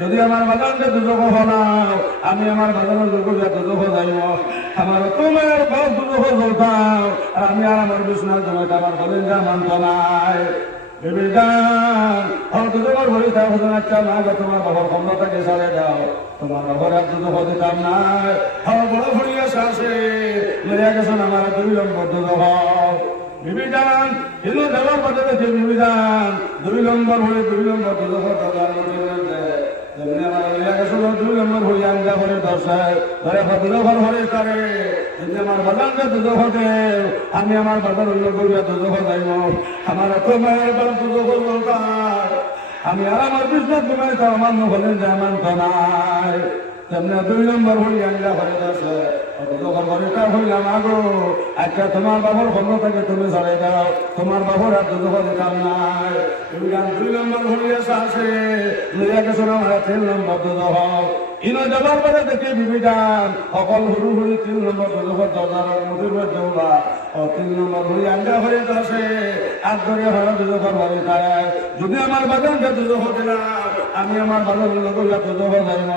যদি আমার বাগানকে দুজোর হলাও আমি আমার বাগানের দুজোর দুজোর যাইব আমার তোমার বড় দুজোর জ্বলতাম আর আমি আর আমার বিষ্ণার জমাইতে আমার বলেন যা মানত নাই বিবিধান দুজোর ভরি থাকা হতো একটা না তোমার বাবার ক্ষমতাকে ছাড়ে দাও তোমার বাবার এক দুজো দিতাম না বড় ভরিয়া শাসে লইয়া গেছেন আমার 2 নম্বর দুজো বিবিধান হিন্দু দেওয়ার পথে দেখে বিবিধান 2 নম্বর হয়ে 2 নম্বর দুজো দরকার তেমনি আমার লইয়া গেছিল 2 নম্বর হয়ে আঞ্জা করে দশায় ধরে দুজো ঘর হরে তারে যদি আমার বাগানকে দুজো হতে আমি আমার বাগান অন্য করিয়া দুজো যাইব আমার তোমার দুজো দরকার আমি আর আমার বিষ্ণাত ঘুমাই তো আমার হলেন যে আমার তো নাই তেমনি 2 নম্বর হই আঞ্জা ঘরে যাচ্ছে যখন ঘরেটা হইলাম আগো একটা তোমার বাবুর ক্ষমতাকে তুমি ছাড়াই দাও তোমার বাবুর আর দুঃখ দিতাম নাই তুমি 2 নম্বর হইয়াছে আসে লইয়া গেছো না আমার 3 নম্বর দুঃখ ইনো যাবার পরে দেখি বিবিধান অকল হুড়ু হুড়ি 3 নম্বর দুঃখ দরজার মুঠির মধ্যে উলা ও 3 নম্বর হই আঞ্জা হয়ে যাচ্ছে আর ধরে হয় দুঃখ ঘরে তাই যদি আমার বাগানকে দুঃখ দিলাম আমি আমার বাজারের লোক দুঃখ যাইব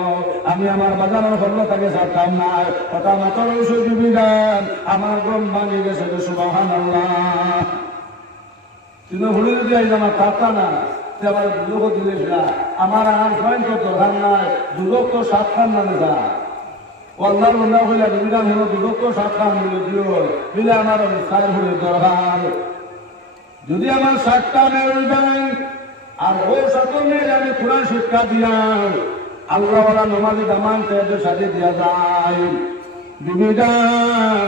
আমি আমার বাজারের ক্ষমতাকে ছাড়তাম না কথা মাত্র বিবিধান আমার গম ভাঙে গেছে সুবহানাল্লাহ তিনি ভুলে যদি আইজ আমার থাকতা না সে আমার দুঃখ দিলে আমার আর পয়েন্ট দরকার নাই দুঃখ তো 7 খান মানে যা আল্লাহর বান্দা হইলা বিবিধান হলো দুঃখ 7 খান মিলে দিও মিলে আমার 4 ভুলে দরকার যদি আমার 7টা মেয়ে যায় আর ও 7 মেয়ে আমি কোরআন শিক্ষা দিলাম আল্লাহ ওয়ালা নমাজি দামান তেজে সাথে দিয়া যায় বিবিধান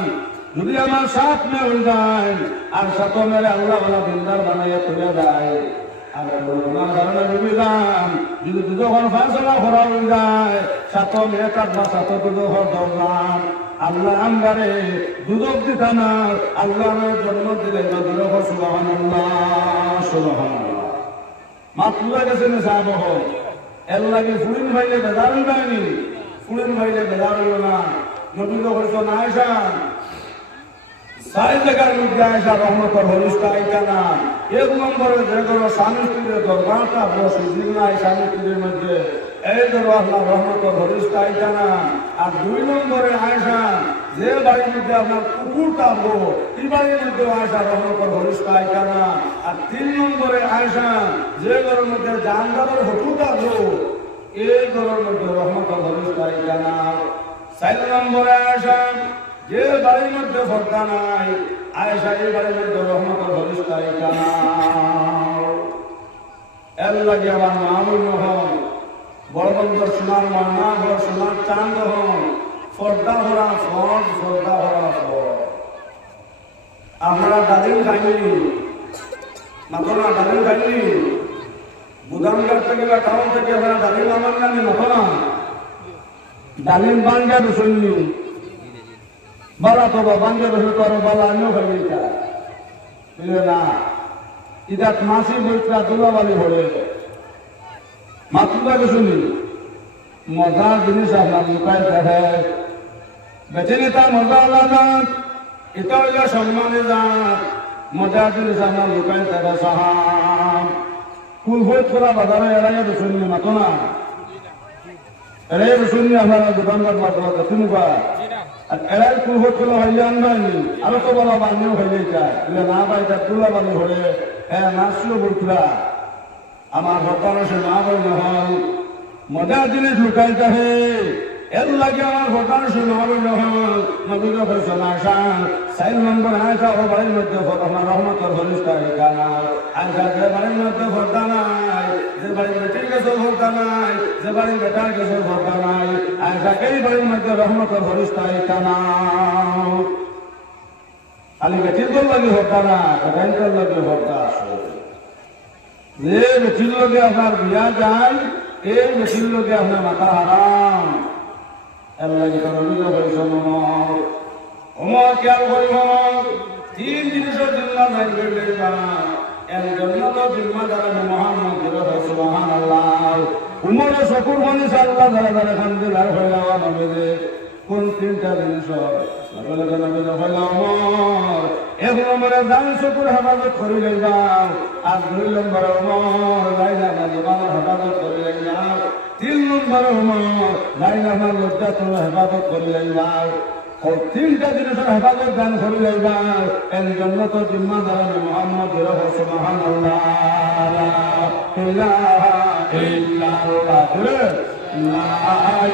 যদি আমার 7 মেয়ে হয়ে যায় আর 7 মেয়ে আল্লাহ ওয়ালা দিনদার বানাইয়া তুলে যায় আর তোমার ধারণা বিবিধান যদি দুজোখন ফাঁসলা করা হয়ে যায় 7 মেয়ে কাটবা 7 দুজোখন দরদাম আল্লাহ আমগারে দুজক দিতা না আল্লাহ জন্ম দিলে দুজক সুবহানাল্লাহ সুবহানাল্লাহ মাতুলা গেছে না সাহেব এর লাগে ফুরিন ভাইলে বেজার হইবানি ফুরিন ভাইলে বেজার হইল না নবী তো হইতো না আয়সা 4 জায়গার মধ্যে আয়সা রহমতের হরিষ্ঠা আইতা না 1 নম্বরে যে করো স্বামী স্ত্রীর দরবারটা বসে জিগনা স্বামী স্ত্রীর মধ্যে এই ধরো আপনার রহমতের হরিষ্ঠা আইতা না আর 2 নম্বরে আয়সা যে বাড়ির মধ্যে আপনার কুকুর থাকবো এই বাড়ির মধ্যে আয়সা রহমতের হরিষ্ঠা আইতা না আর 3 নম্বরে আয়সা যে ঘরের মধ্যে জানদারের হটু থাকবো এই ঘরের মধ্যে রহমতের হরিষ্ঠা আইতা না 4 নম্বরে আয়সা যে বাড়ির মধ্যে ফর্দা নাই আয়েশা এই বাড়ির মধ্যে রহমতের হরিষ্ঠা আইতা না এর লাগে আমার মামুন হন বড়বন্দর সোনার মানা ঘর সোনার চাঁদ হন ফর্দা হরা ফর্দ ফর্দা হরা ফর্দ আমরা ডালিম খাইনি মাথনা ডালিম খাইনি বুদামঘাট থেকে বা টাউন থেকে আমরা ডালিম আমার নামি মাথনা ডালিম বাঙ্গা শুনলি বালা তো বাঙ্গা বসে করো বালা আমিও খাইনি বুঝলে না ইদাত মাসি বইটা দুলাবালি ভরে মাতৃকাকে শুনি মজার জিনিস আপনার লুকায় দেখে বেছে নিতা মজা আলাদা এটা হইলে সম্মানে যান মজার জিনিস আপনার লুকায় দেখে সাহাম কুল হইত করা বাজারে এড়াইয়া শুনি মাতো না এড়াইয়া শুনি আপনারা দোকানদার মাত্র তুমি আর এরাই কুলহর তুলো হইয়ান হয়নি আরো তো বলা বানিও হইলে যায় না ভাই তার তুলা বানি হলে হ্যাঁ নাচলো বলতুরা আমার বর্তমানে সে মা বই নহল মজার জিনিস লুকাইতে হে এর লাগে আমার বর্তমানে সে মা বই নহল নবীর ফেসলা শান 4 নম্বর আয়সা ও বাড়ির মধ্যে আমার রহমতের ফরিস্তা গানা আয়সা যে বাড়ির মধ্যে ভর্তা নাই যে বাড়ির বেটির কাছে ভর্তা নাই যে বাড়ির বেটার কাছে ভর্তা নাই আয়সা এই বাড়ির মধ্যে রহমতের ফরিস্তা গানা খালি বেটির তোর লাগে ভর্তা না বেটাইর লাগে ভর্তা আসে যে বেটির লগে আপনার বিয়া যায় এই বেটির লগে আপনার মাথা হারাম এর লাগে তো রবি ওমর খেয়াল করিব 3 জিনিসের জন্য এর জন্য তো জিম্মাদার মোহাম্মদ সুবহানাল্লাহ উমরে শকুর মনি আল্লাহ যারা যারা খানদিলার হয়ে যাওয়া নবীরে কোন 3টা জিনিস এক নম্বরে দান শকুর হেফাজত করি যাও আর 2 নম্বরে ওমর লাইলা জীবনের হেফাজত করি যাও 3 নম্বরে ওমর লাইলা লজ্জা তোর হেফাজত করি যাও ও 3টা জিনিসের হেফাজত দান করি যাও এর জন্য তো জিম্মাদার মোহাম্মদ সুবহানাল্লাহ লা ইলাহা ইল্লাল্লাহ লা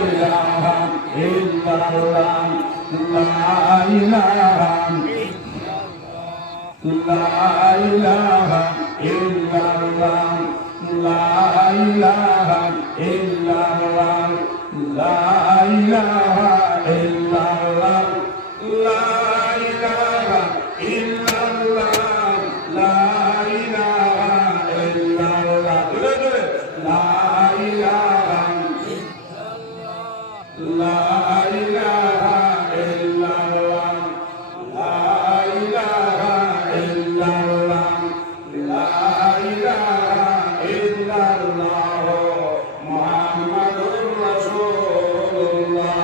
ইলাহা ইল্লাল্লাহ লা ইলাহা ইল্লাল্লাহ লা ইলাহা ইল্লাল্লাহ লা ইলাহা ইল্লাল্লাহ লা ইলাহা ইল্লাল্লাহ লা ইলাহা ইল্লাল্লাহ লা ইলাহা লা ইলাহা ইল্লাল্লাহ লা ইলাহা ইল্লাল্লাহ লা ইলাহা ইল্লাল্লাহ মুহাম্মাদুর রাসূলুল্লাহ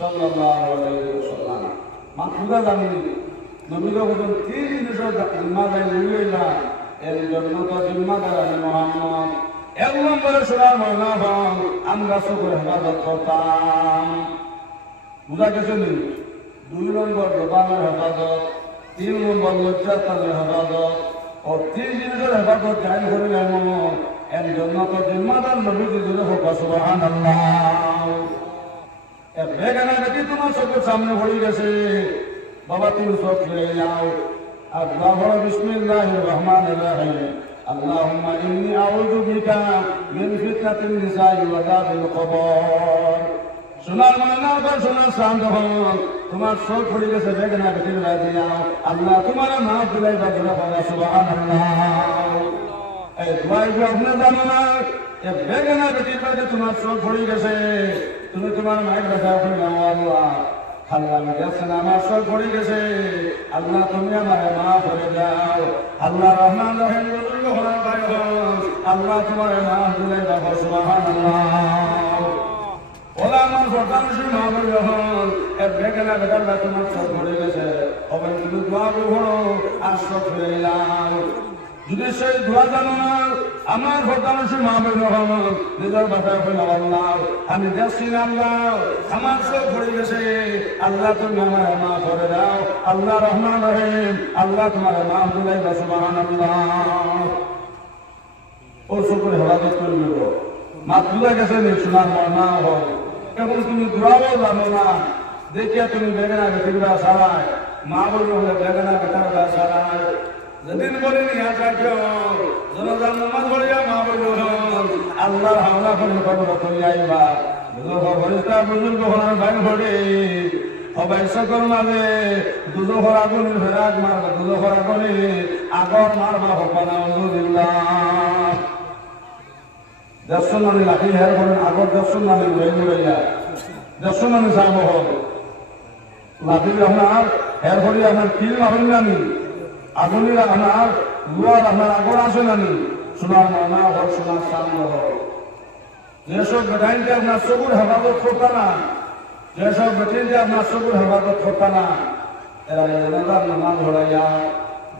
সাল্লাল্লাহু আলাইহি ওয়াসাল্লাম মাত্রা জানি নবীর বলেন 3 জিনিসের জিম্মাদার লইলা এর জন্য তো জিম্মাদার মুহাম্মদ এক নম্বরে শোনার ময়না হন আমরা সকল হেফাজত করতাম বুঝা গেছে নি 2 নম্বর জবানের হেফাজত 3 নম্বর লজ্জাস্থানের হেফাজত ও 3 জিনিসের হেফাজত জাহির করে নেব এর জন্য তো জিম্মাদার নবী দিলে হোক সুবহানাল্লাহ এক বেগানা দেখি তোমার চোখের সামনে পড়ে গেছে বাবা তুমি চোখ ফিরে যাও আর দোয়া বিসমিল্লাহির রহমানির রহিম اللهم إني أعوذ بك من فتنة النساء وعذاب القبر সোনার ময়না বা সোনার শান্ত হন তোমার চোখ পড়ে গেছে বেগনা বেটির বাড়ি যাও আল্লাহ তোমার নাম দিলাই বা দিলা বলা সুবহানাল্লাহ এই দোয়াই আপনি জানো না এ বেগনা বেটির বাড়ি তোমার চোখ পড়ে গেছে তুমি তোমার মায়ের ব্যথা করে নাও আল্লাহ আল্লাহ গেছেন আমার চোখ পড়ে গেছে আল্লাহ তুমি আমার মাফ করে দাও আল্লাহ রহমান রহিম আল্লাহ তোমার নাম দিলাই বা সুবহানাল্লাহ ওলা আমার ফরদানসি মাহবুব যখন এর বেগনা বেগাল্লা তোমার চোখ পড়ে গেছে হবে তুমি দোয়া করো আর চোখ ফিরে এলাম যদি সেই দোয়া জানো না আমার ফরদানসি মাহবুব যখন নিজের বাসায় হইল আল্লাহ আমি দেখছি আল্লাহ আমার চোখ পড়ে গেছে আল্লাহ তুমি আমার মা করে দাও আল্লাহ রহমান রহিম আল্লাহ তোমার মা দিলাই বা সুবহানাল্লাহ ওর চোখের হেফাজত করবে মাতৃলা গেছে শোনার মা হয় এখন তুমি দোয়াও জানো না দেখিয়া তুমি বেগনা বেটিরা সারায় মা বলবে হলে বেগনা বেটারা সারায় যেদিন বলি নিয়া থাকো জনজান নামাজ পড়িয়া মা বলল আল্লাহর হাওলা করে খবর করি আইবা ফরিস্তা বুজুর্গ হলার বাইর পড়ে সবাই সকল মাঝে দুজোহর আগুনের ফেরাক মারবা দুজোহর আগুনে আগর মারবা হবানা আলহামদুলিল্লাহ দর্শন আমি লাঠি হের করেন আগর দর্শন আমি ঘুরে ঘুরে যায় দর্শন আমি যাব লাঠি আপনার হের করি আপনার কিল মারেন নানি আগুনের আপনার লোয়ার আপনার আগর আসে নানি সোনার মানা হর সোনার সামনে হর যেসব বেটাইনকে আপনার চকুর হেফাজত করতা না যেসব বেটিনকে আপনার চকুর হেফাজত করতা না এরা জানাজার নামাজ ধরাইয়া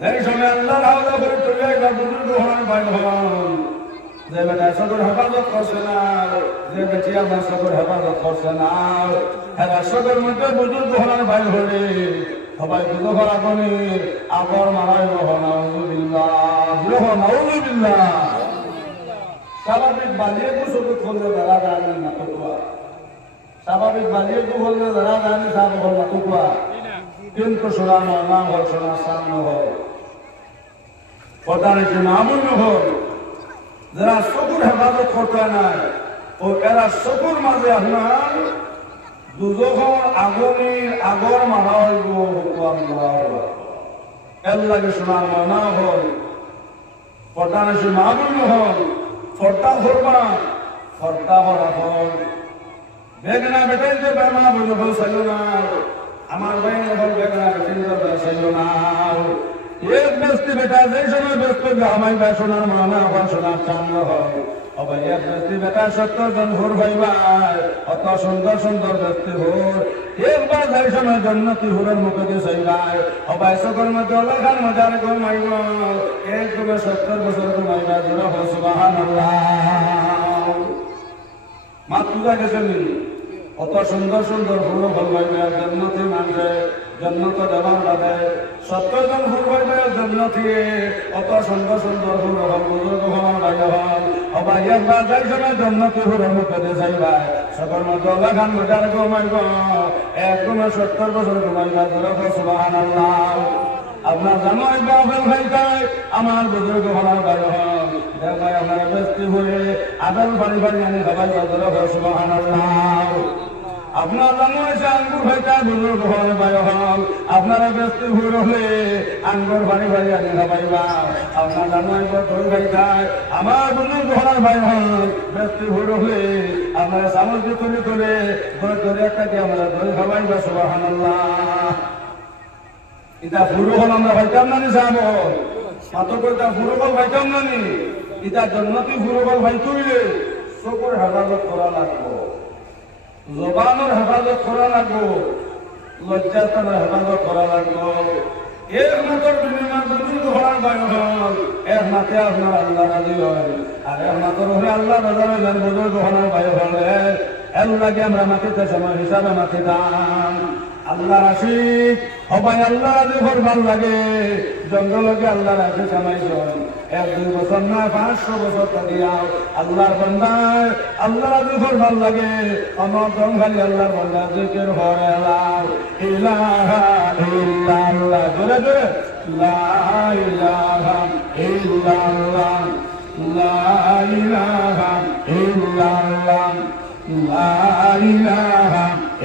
যেই সময় আল্লাহর হাওলা করে তুলে একবার বুজুর্গ হন ভাই হন যে বেটা সকল হেফাজত করছে না, যে বেটি আপনার সকল হেফাজত করছে না, এরা সকল মধ্যে বুজুর্গ হলার ভাই হলে সবাই বুঝো করা করি আবার মারাই নাউজুবিল্লাহ। স্বাভাবিক বালিয়ে শুধু খুললে ধরা যায় না টুকুয়া, স্বাভাবিক বালিয়ে খুললে ধরা যায় না সাবল না টুকুয়া, কিন্তু শোনানো না হয়, শোনার সামনে হয়, কথা রেখে না মনে হয়। যারা চকুর হেফাজত করতে নাই ও এরা চকুর মাঝে আপনার দুজোখর আগুনের আগর মারা হইব, এর লাগে শোনার মনা হল, কথা রেখে না মনে হল, ফর্তা করবা ফর্তা করা হল। বেগনা বেটাই যে বেমা বলে বল চাইল না, আমার ভাই এখন বেগনা বেটাই চাইল না। এক ব্যস্তি বেটা যে সময় ব্যস্ত আমায় বা শোনার মনে আবার শোনার চান্দ হয়। অবাই এক ব্যস্তি বেটা 70 জন ভোর ভাইবার, অত সুন্দর সুন্দর ব্যক্তি ভোর একবার যাই সময় জন্নতি হুরের মুখে দিয়ে চাইবাই। অবাই সকল মধ্যে অলাখান মজার ঘুমাইব, এক ঘুমে 70 বছর ঘুমাইবা। জোর হোক সুবহানাল্লাহ। মা পূজা গেছেন অত সুন্দর সুন্দর ভুল ভাইবা জন্নতি মানুষে জন্নত দেওয়ার বাদে 70 জন ভুল ভাইবা জন্নতি অত সুন্দর সুন্দর ভুল হল বুজুর্গ হল ভাই হল। অবাই একবার যাই সময় জন্নতি হুরের মুখে দিয়ে চাইবা। সকল মধ্যে অলাখান মজার ঘুমাইব, এক ঘুমে 70 বছর ঘুমাইবা। জোর হোক সুবহানাল্লাহ। আপনার জামাই বাপের ভাইটাই আমার বুজুর্গ হলার ভাই হল, ভাই আপনারা ব্যস্তি হয়ে আদাল বাড়ি বাড়ি আনি সবাই বাজারে হয় সুবহানাল্লাহ। আপনার জামাই আঙ্গুর ভাইটাই বুজুর্গ হল ভাই হল, আপনারা ব্যস্তি হয়ে হলে আঙ্গুর বাড়ি বাড়ি আনি সবাইবা। আপনার জামাই দই ভাইটাই আমার বুজুর্গ হলার ভাই হল, ব্যস্তি হয়ে হলে আপনারা সামগ্রী তুলে তুলে দই ধরে একটা কি আমরা দই খাবাইবা সুবহানাল্লাহ। ইটা ফুরু হল আমরা ভাইতাম নানি যাব মাত্র কইতা ফুরু হল ভাইতাম নানি। ইটা জন্নতি ফুরু হল ভাই তুইলে চকুর হেফাজত করা লাগবো, জবানের হেফাজত করা লাগবো, লজ্জাস্থানের হেফাজত করা লাগবো। এক মাত্র বিনিময় বুজুর্গ হলার ভাই হল, এক মাত্রে আপনার আল্লাহ রাজি হয়, আর এক মাত্র হলে আল্লাহ বাজারে যান বুজুর্গ হলার ভাই হলে এর লাগে আমরা মাটিতে সময় হিসাবে মাটি দাম। আল্লাহ আশিক সবাই আল্লাহ রাজি ভাল লাগে, জঙ্গলকে আল্লাহ রাজি কামাইছেন 1-2 বছর না 500 বছর থাকিয়া আল্লাহর বান্দায় আল্লাহ রাজি ভাল লাগে। আমার জঙ্গলি আল্লাহর বান্দা জিকির হয় আল্লাহ ইলাহা ইল্লাল্লাহ, জোরে জোরে লা ইলাহা ইল্লাল্লাহ, লা ইলাহা ইল্লাল্লাহ, লা ইলাহা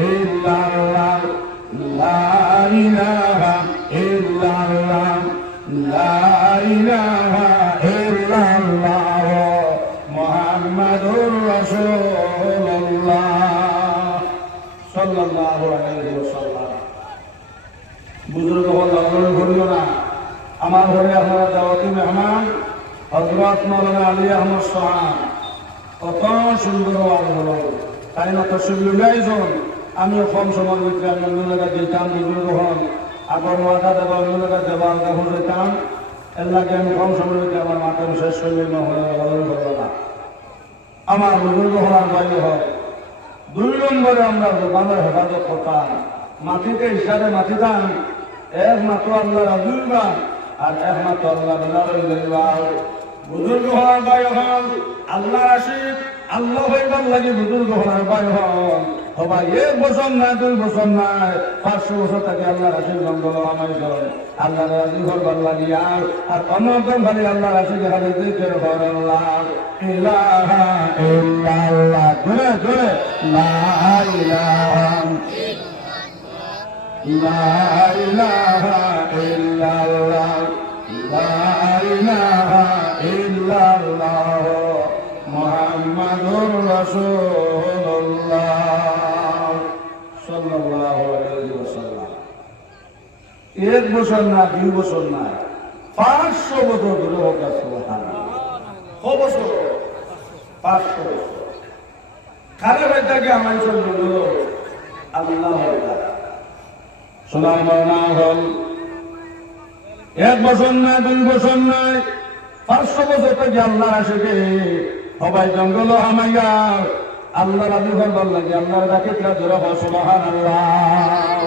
ইল্লাল্লাহ, লা ইলাহা ইল্লাল্লাহ, লা ইলাহা ইল্লাল্লাহ মুহাম্মাদুর রাসূলুল্লাহ সাল্লাল্লাহু আলাইহি ওয়াসাল্লাম। বুজুর্গ হল ঘুরিও না, আমার ঘরে আপনারা দাওয়াতি মেহমান হযরত মাওলানা আলী আহমদ সাহেব কত সুন্দর ওয়াজ হলো, তাই না তশরিফ লইছেন। আমিও কম সময়ের ভিতরে আমি অন্য জায়গায় যেতাম, বুজুর্গ হন আগর ওয়াদা দেওয়া অন্য জায়গায় দেওয়া দেখুন যেতাম, এর লাগে আমি কম সময়ের ভিতরে আমার মাঠে শেষ হইলে না। আমার বুজুর্গ হওয়ার বাইরে হয় 2 নম্বরে আমরা জবানের হেফাজত করতাম, মাটিতে হিসাবে মাটি দান একমাত্র আল্লাহ রাজুলবা আর একমাত্র আল্লাহ রাজুলবা। বুজুর্গ হওয়ার বাইরে হল আল্লাহ আশিক, আল্লাহ হইবার লাগে বুজুর্গ হওয়ার বাইরে হল। সবাই 1 বছর নাই 2 বছর নাই 500 বছর থেকে আল্লাহ রাশির জঙ্গল আমায় করেন আল্লাহ রাজি করবার লাগিয়া। আর অন্যতম খালি আল্লাহ রাশি খালি জিকির করেন লা ইলাহা ইল্লাল্লাহ, জোরে জোরে লা ইলাহা লা ইলাহা ইল্লাল্লাহ, লা ইলাহা ইল্লাল্লাহ মুহাম্মাদুর রাসূলুল্লাহ সাল্লাল্লাহু আলাইহি ওয়াসাল্লাম। 1 বছর না 2 বছর না 500 বছর ধরে হোক সুবহানাল্লাহ। কত বছর? 500 বছর। খারে ভাইটাকে আমার জন্য বলো আল্লাহ সোনার মাওনা হল 1 বছর না 2 বছর নয় 500 বছর থেকে আল্লাহর আশিকে সবাই জঙ্গল হামাইয়া আল্লাহ রাজি হবার লাগে আল্লাহর ডাকে জোরা হয় সুবহানাল্লাহ।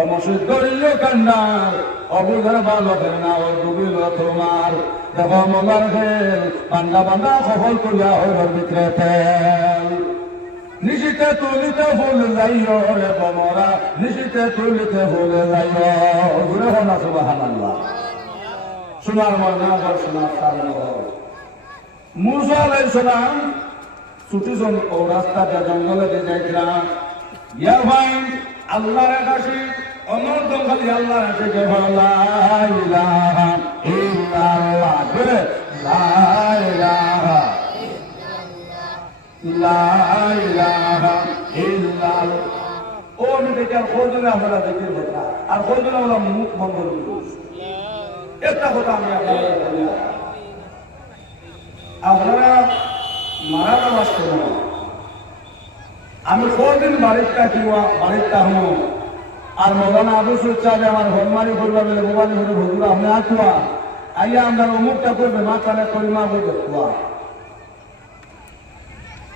অমসিদ করিল কান্নার অবুধার ভালো না ও ডুবিল তোমার দেখো মলার খেল বান্দা বান্দা সফল করিয়া হইল বিক্রেতে নিশিতে তুলিতে ফুল যাইও রে বমরা নিশিতে তুলিতে ফুল যাইও ঘুরে হনা সুবহানাল্লাহ। সোনার ময়না ঘর সোনার সামনে মুসা আলাইহিস সালাম ছুটিজন ও রাস্তাটা জঙ্গলে দিয়ে যাইছিলাম ইয়া ভাই আল্লাহর কাছে অনন্ত খালি আল্লাহর কাছে লা ইলাহা ইল্লাল্লাহ করে লা ইলাহা লা ইলাহা ইল্লাল্লাহ। ও আমি দেখি আর কয়জনে আপনারা দেখতে কথা আর কয়জনে আমরা মুখ বন্ধ করি। একটা কথা আমি আপনারা মারা নামাজ করব আমি কদিন বাড়িটা কিবা বাড়িটা হম আর মৌলানা আবু সুচ্চাবে আমার হলমারি করবা বলে মোবাইল করে ভুগুলো আপনি আসুয়া আইয়া আমরা অমুকটা করবে মাথানে করিমা বলবে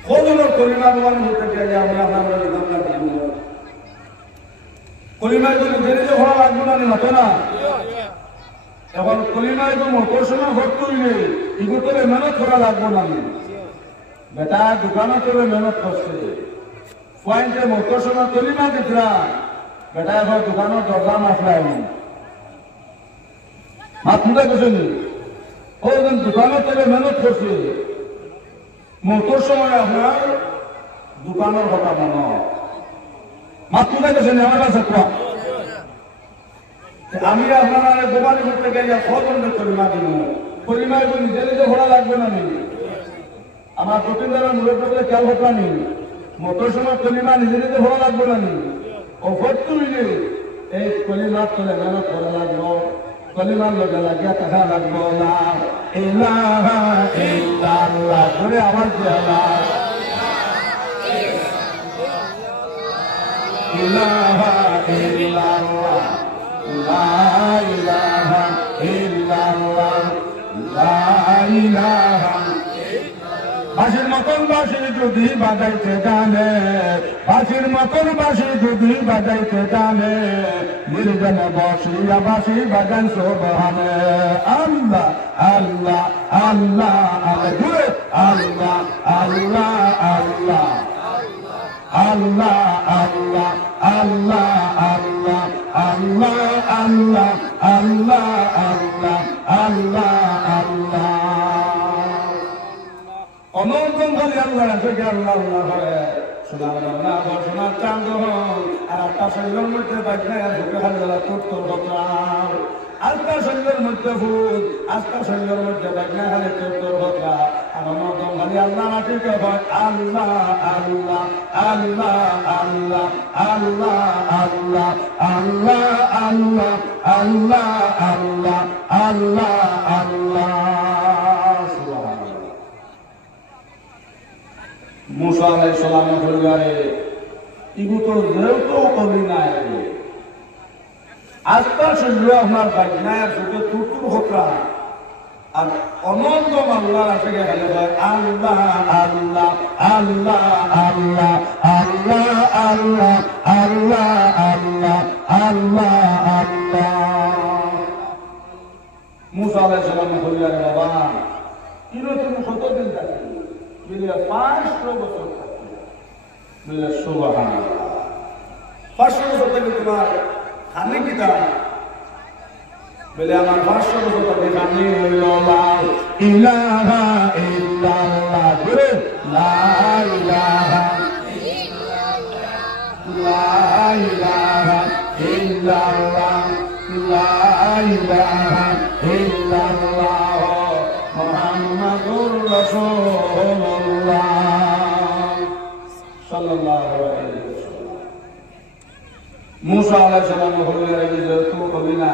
কদিনের করিমা মোবাইল হতে চাই আমরা আপনার করিমায় যদি দেরিতে ভালো লাগবে না হতো না এখন কলিমায় তো মোটর সময় ভোট করিলে এগুলো করে মেহনত করা লাগবো না বেটা দোকানও করে মেহনত করছে পয়েন্টে মোটর সময় কলিমা দিতরা বেটা এখন দোকানের দরজা মাফলাই মাথুটা করছেনি ও দোকানও করে মেহনত করছে মোটর সময় আপনার দোকানের কথা মনে মাথুটা করছেন আমার কাছে কোয়া আমি আপনারা দোকানে করতে গেলে কতটা পরিমাণ দিব পরিমাণ নিজে নিজে ভরা লাগবে না আমার দোকানদারের মূলত খেয়াল হতো না মোটর সময় পরিমাণ নিজে নিজে ভরা লাগবে না ও ভর্তি হইলে এই কলিমার তোলে মেহনত করা লাগবো কলিমার লগে লাগিয়া টাকা লাগবো না ইলাহা ইল্লাল্লাহ করে আমার ইলাহা ইল্লাল্লাহ লা ইলাহা ইল্লাল্লাহ লা ইলাহা বাঁশির মতন বাঁশি যদি বাজাইতে জানে বাঁশির মতন বাঁশি যদি বাজাইতে জানে নির্জনে বসিয়া বাঁশি বাজান সুবহানে আল্লাহ আল্লাহ আল্লাহ আল্লাহ আল্লাহ আল্লাহ আল্লাহ আল্লাহ আল্লাহ আল্লাহ আল্লাহ আল্লাহ আল্লাহ আল্লাহ আল্লাহ আল্লাহ আল্লাহ অনন্ত খালি আল্লাহ আছে আল্লাহ আল্লাহ করে সোনার বাংলা সোনার চাঁদ আর একটা শরীরের মধ্যে বাজনা ঢুকে খালি তোর বকরাম আজকা শরীরের মধ্যে ভূত আজকা শরীরের মধ্যে বাজনা খালি তোর বকরা আর অনন্ত খালি আল্লাহ আছে আল্লাহ আল্লাহ আল্লাহ আল্লাহ আল্লাহ আল্লাহ আল্লাহ আল্লাহ আল্লাহ আল্লাহ আল্লাহ আল্লাহ মুসা আলাইহিস সালামের পরিবারে ইগু তো যেহেতু কবি নাই আজকাল শরীর আপনার বাজনায় সুখে টুটুর হকরা আর অনন্ত আল্লাহ আছে গেলে আল্লাহ আল্লাহ আল্লাহ আল্লাহ আল্লাহ আল্লাহ আল্লাহ আল্লাহ আল্লাহ আল্লাহ মুসা আলাইহিস সালামের পরিবারে বাবা ইনো তুমি কতদিন থাকবে বলে 500 বছর থাকবে বলে সুবহানাল্লাহ 500 বছর থেকে তোমার খানি কি দাও বলে আমার 500 বছর থেকে খানি হইল লা ইলাহা ইল্লাল্লাহ বলে লা ইলাহা ইল্লাল্লাহ লা ইলাহা ইল্লাল্লাহ লা ইলাহা ইল্লাল্লাহ মুহাম্মাদুর রাসূলুল্লাহ সাল্লাল্লাহু আলাইহি ওয়াসাল্লাম মুসা আলাইহিস সালাম হলেন যেহেতু কবি না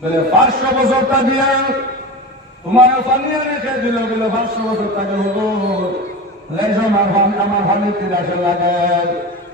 বলে 500 বছরটা দিয়া তোমার ফানিয়া রেখে দিল বলে 500 বছর তাকে হলো আমার ফানিতে রাখে লাগে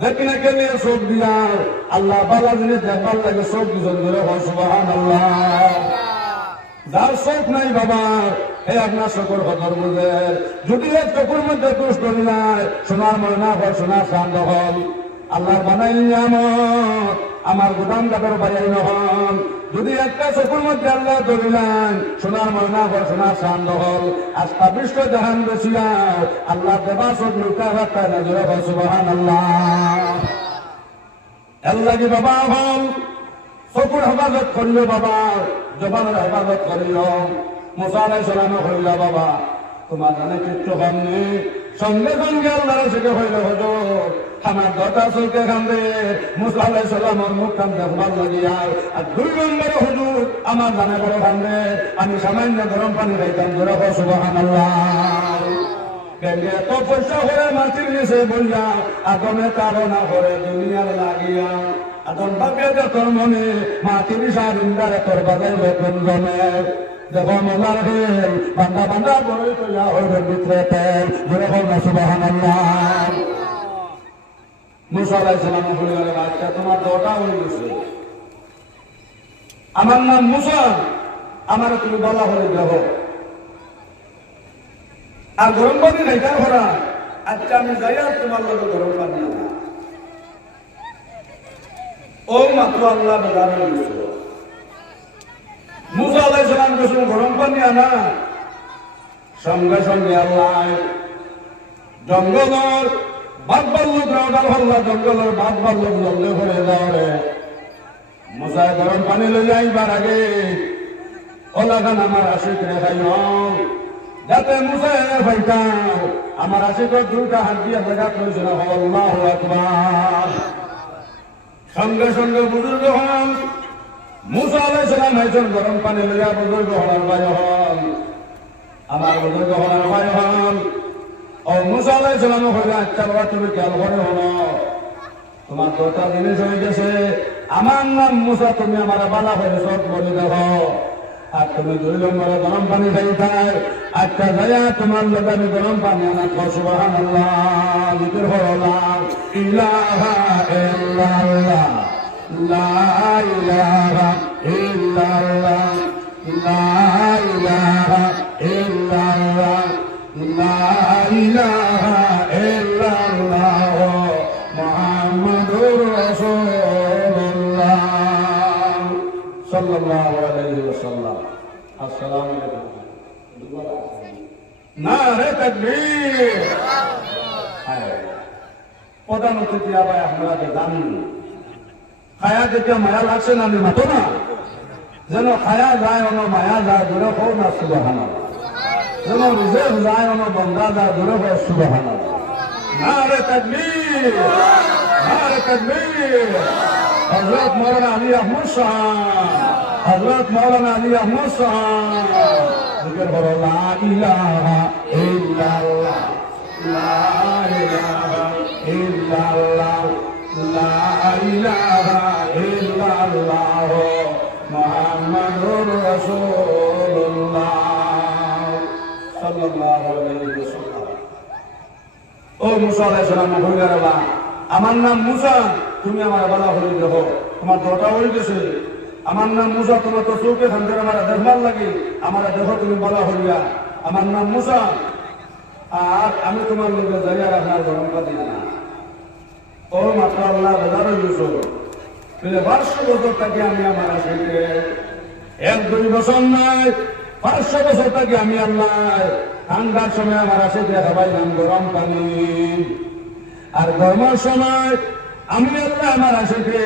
দেখি না কে নিয়ে চোখ দিয়া আল্লাহ বালা জিনিস দেখবার লাগে চোখ দুজন ধরে সুবহানাল্লাহ। যার চোখ নাই বাবা হে আপনার সকল হজর বুঝের যদি এক চোখের মধ্যে দোষ করি নাই সোনার ময়না হয় সোনার শান্ত হল আল্লাহ বানাই নিয়ামত আমার গোদাম দাবের বাড়াই নহল যদি একটা চোখের মধ্যে আল্লাহ ধরিলেন সোনার ময়না হয় সোনার শান্ত হল আস্থা বিশ্ব জাহান বসিয়া আল্লাহ দেবা চোখ লুকা রাখা নজরে হয় সুবহানাল্লাহ। আল্লাহ কি বাবা হল চকুর হেফাজত করিও বাবা জবানের হেফাজত করিও মুসা আলাইহিস সালাম কইল বাবা তোমার জানে কিচ্ছু হয়নি সঙ্গে সঙ্গে আল্লাহর থেকে হইল হুজুর আমার দটা চোখে কান্দে মুসা আলাইহিস সালামের মুখ কান দেখবার লাগিয়া আর 2 নম্বরে হুজুর আমার জানে বড় কান্দে আমি সামান্য গরম পানি খাইতাম ধরে সুবহানাল্লাহ। গেলে তো পয়সা হয়ে মাটির নিচে বললা আদমে তারা করে দুনিয়ার লাগিয়া আদম ভাবে তোর মনে মাটির সারিন্দারে তোর বাজাই বেতন জমে দেখো মজার হেল বান্দা বান্দা বড় তৈয়া হইবে ভিতরে তেল ধরে না সুবহানাল্লাহ। মুসা আলাইহিস সালাম বললেন বাচ্চা তোমার দটা হয়ে গেছে আমার নাম মুসা আমার তুমি বলা হলে দেব আর গরম পানি খাইতে করা আচ্ছা আমি যাই আর তোমার লোক গরম পানি আনা ও মাত্র আল্লাহ বেদার হয়েছিল মুসা আলাইহিস সালাম যখন গরম পানি আনা সঙ্গে সঙ্গে আল্লাহ জঙ্গলের বাদ বাল্লুক রাউডাল হল্লা জঙ্গলের বাদ বাল্লুক জলদি করে যাওয়ারে মুসা গরম পানি লই যাইবার আগে ওলাগান আমার আশিক রেখাইও যাতে মুসা ভাইটাও আমার আশিকের 2টা হাত দিয়ে বেগাত হয়েছিল আল্লাহু আকবার। সঙ্গে সঙ্গে বুজুর্গ হন মুসা আলাইহিস সালাম একজন গরম পানি লইয়া বুজুর্গ হওয়ার ভাই হন আমার বুজুর্গ হওয়ার ভাই হন ও মুসা আলাইহিস সালাম কইলেন আচ্ছা বাবা তুমি খেয়াল করে হলো তোমার 2টা জিনিস হয়ে গেছে আমার নাম মুসা তুমি আমার বালা হয়ে সব বলে দেখো আর তুমি 2 নম্বরে গরম পানি খাইতাই আচ্ছা যাইয়া তোমার লোক আমি গরম পানি আনা সুবহানাল্লাহ জিকির হলো লা ইলাহা ইল্লাল্লাহ লা ইলাহা ইল্লাল্লাহ লা ইলাহা ইল্লাল্লাহ লা ইলাহা ইল্লাল্লাহ মুহাম্মাদুর রাসূলুল্লাহ সাল্লাল্লাহু আলাইহি ওয়াসাল্লাম। আসসালামু আলাইকুম। নারে তাকবীর। প্রধান অতিথি আবার আপনারা জানেন খায়া দেখে মায়া লাগছে না মাতো না যেন খায়া যায় অন্য মায়া যায় দূরে হোক না সুবহানাল্লাহ যেন রিজেক্ট যায় অন্য বন্ধা যায় দূরে হোক সুবহানাল্লাহ। নারে তাকবীর নারে তাকবীর। হযরত মাওলানা আলী আহমদ সাহেব হযরত মাওলানা আলী আহমদ সাহেব জিকির করো লা ইলাহা ইল্লাল্লাহ লা ইলাহা ইল্লাল্লাহ লা ইলাহা ইল্লাল্লাহ মুহাম্মাদুর রাসূলুল্লাহ সাল্লাল্লাহু আলাইহি ওয়াসাল্লাম। ও মুসা আলাইহিস সালাম কইলেন আমার নাম মুসা তুমি আমার বালা হয়ে দেখো তোমার 2টা হয়ে গেছে আমার নাম মুসা তোমার তো চোখে খান থেকে আমার দেখবার লাগে আমার দেখো তুমি বলা হইয়া আমার নাম মুসা আর আমি তোমার লোকে যাই আর আপনার গরম পাতি না ও মাত্র আল্লাহ বেজার হয়ে গেছো 500 বছর থেকে আমি আমার আশিকে 1-2 বছর নাই 500 বছর থেকে আমি আল্লাহ ঠান্ডার সময় আমার আশিকে খাবাইলাম গরম পানি আর গরমের সময় আমি আল্লাহ আমার আশিকে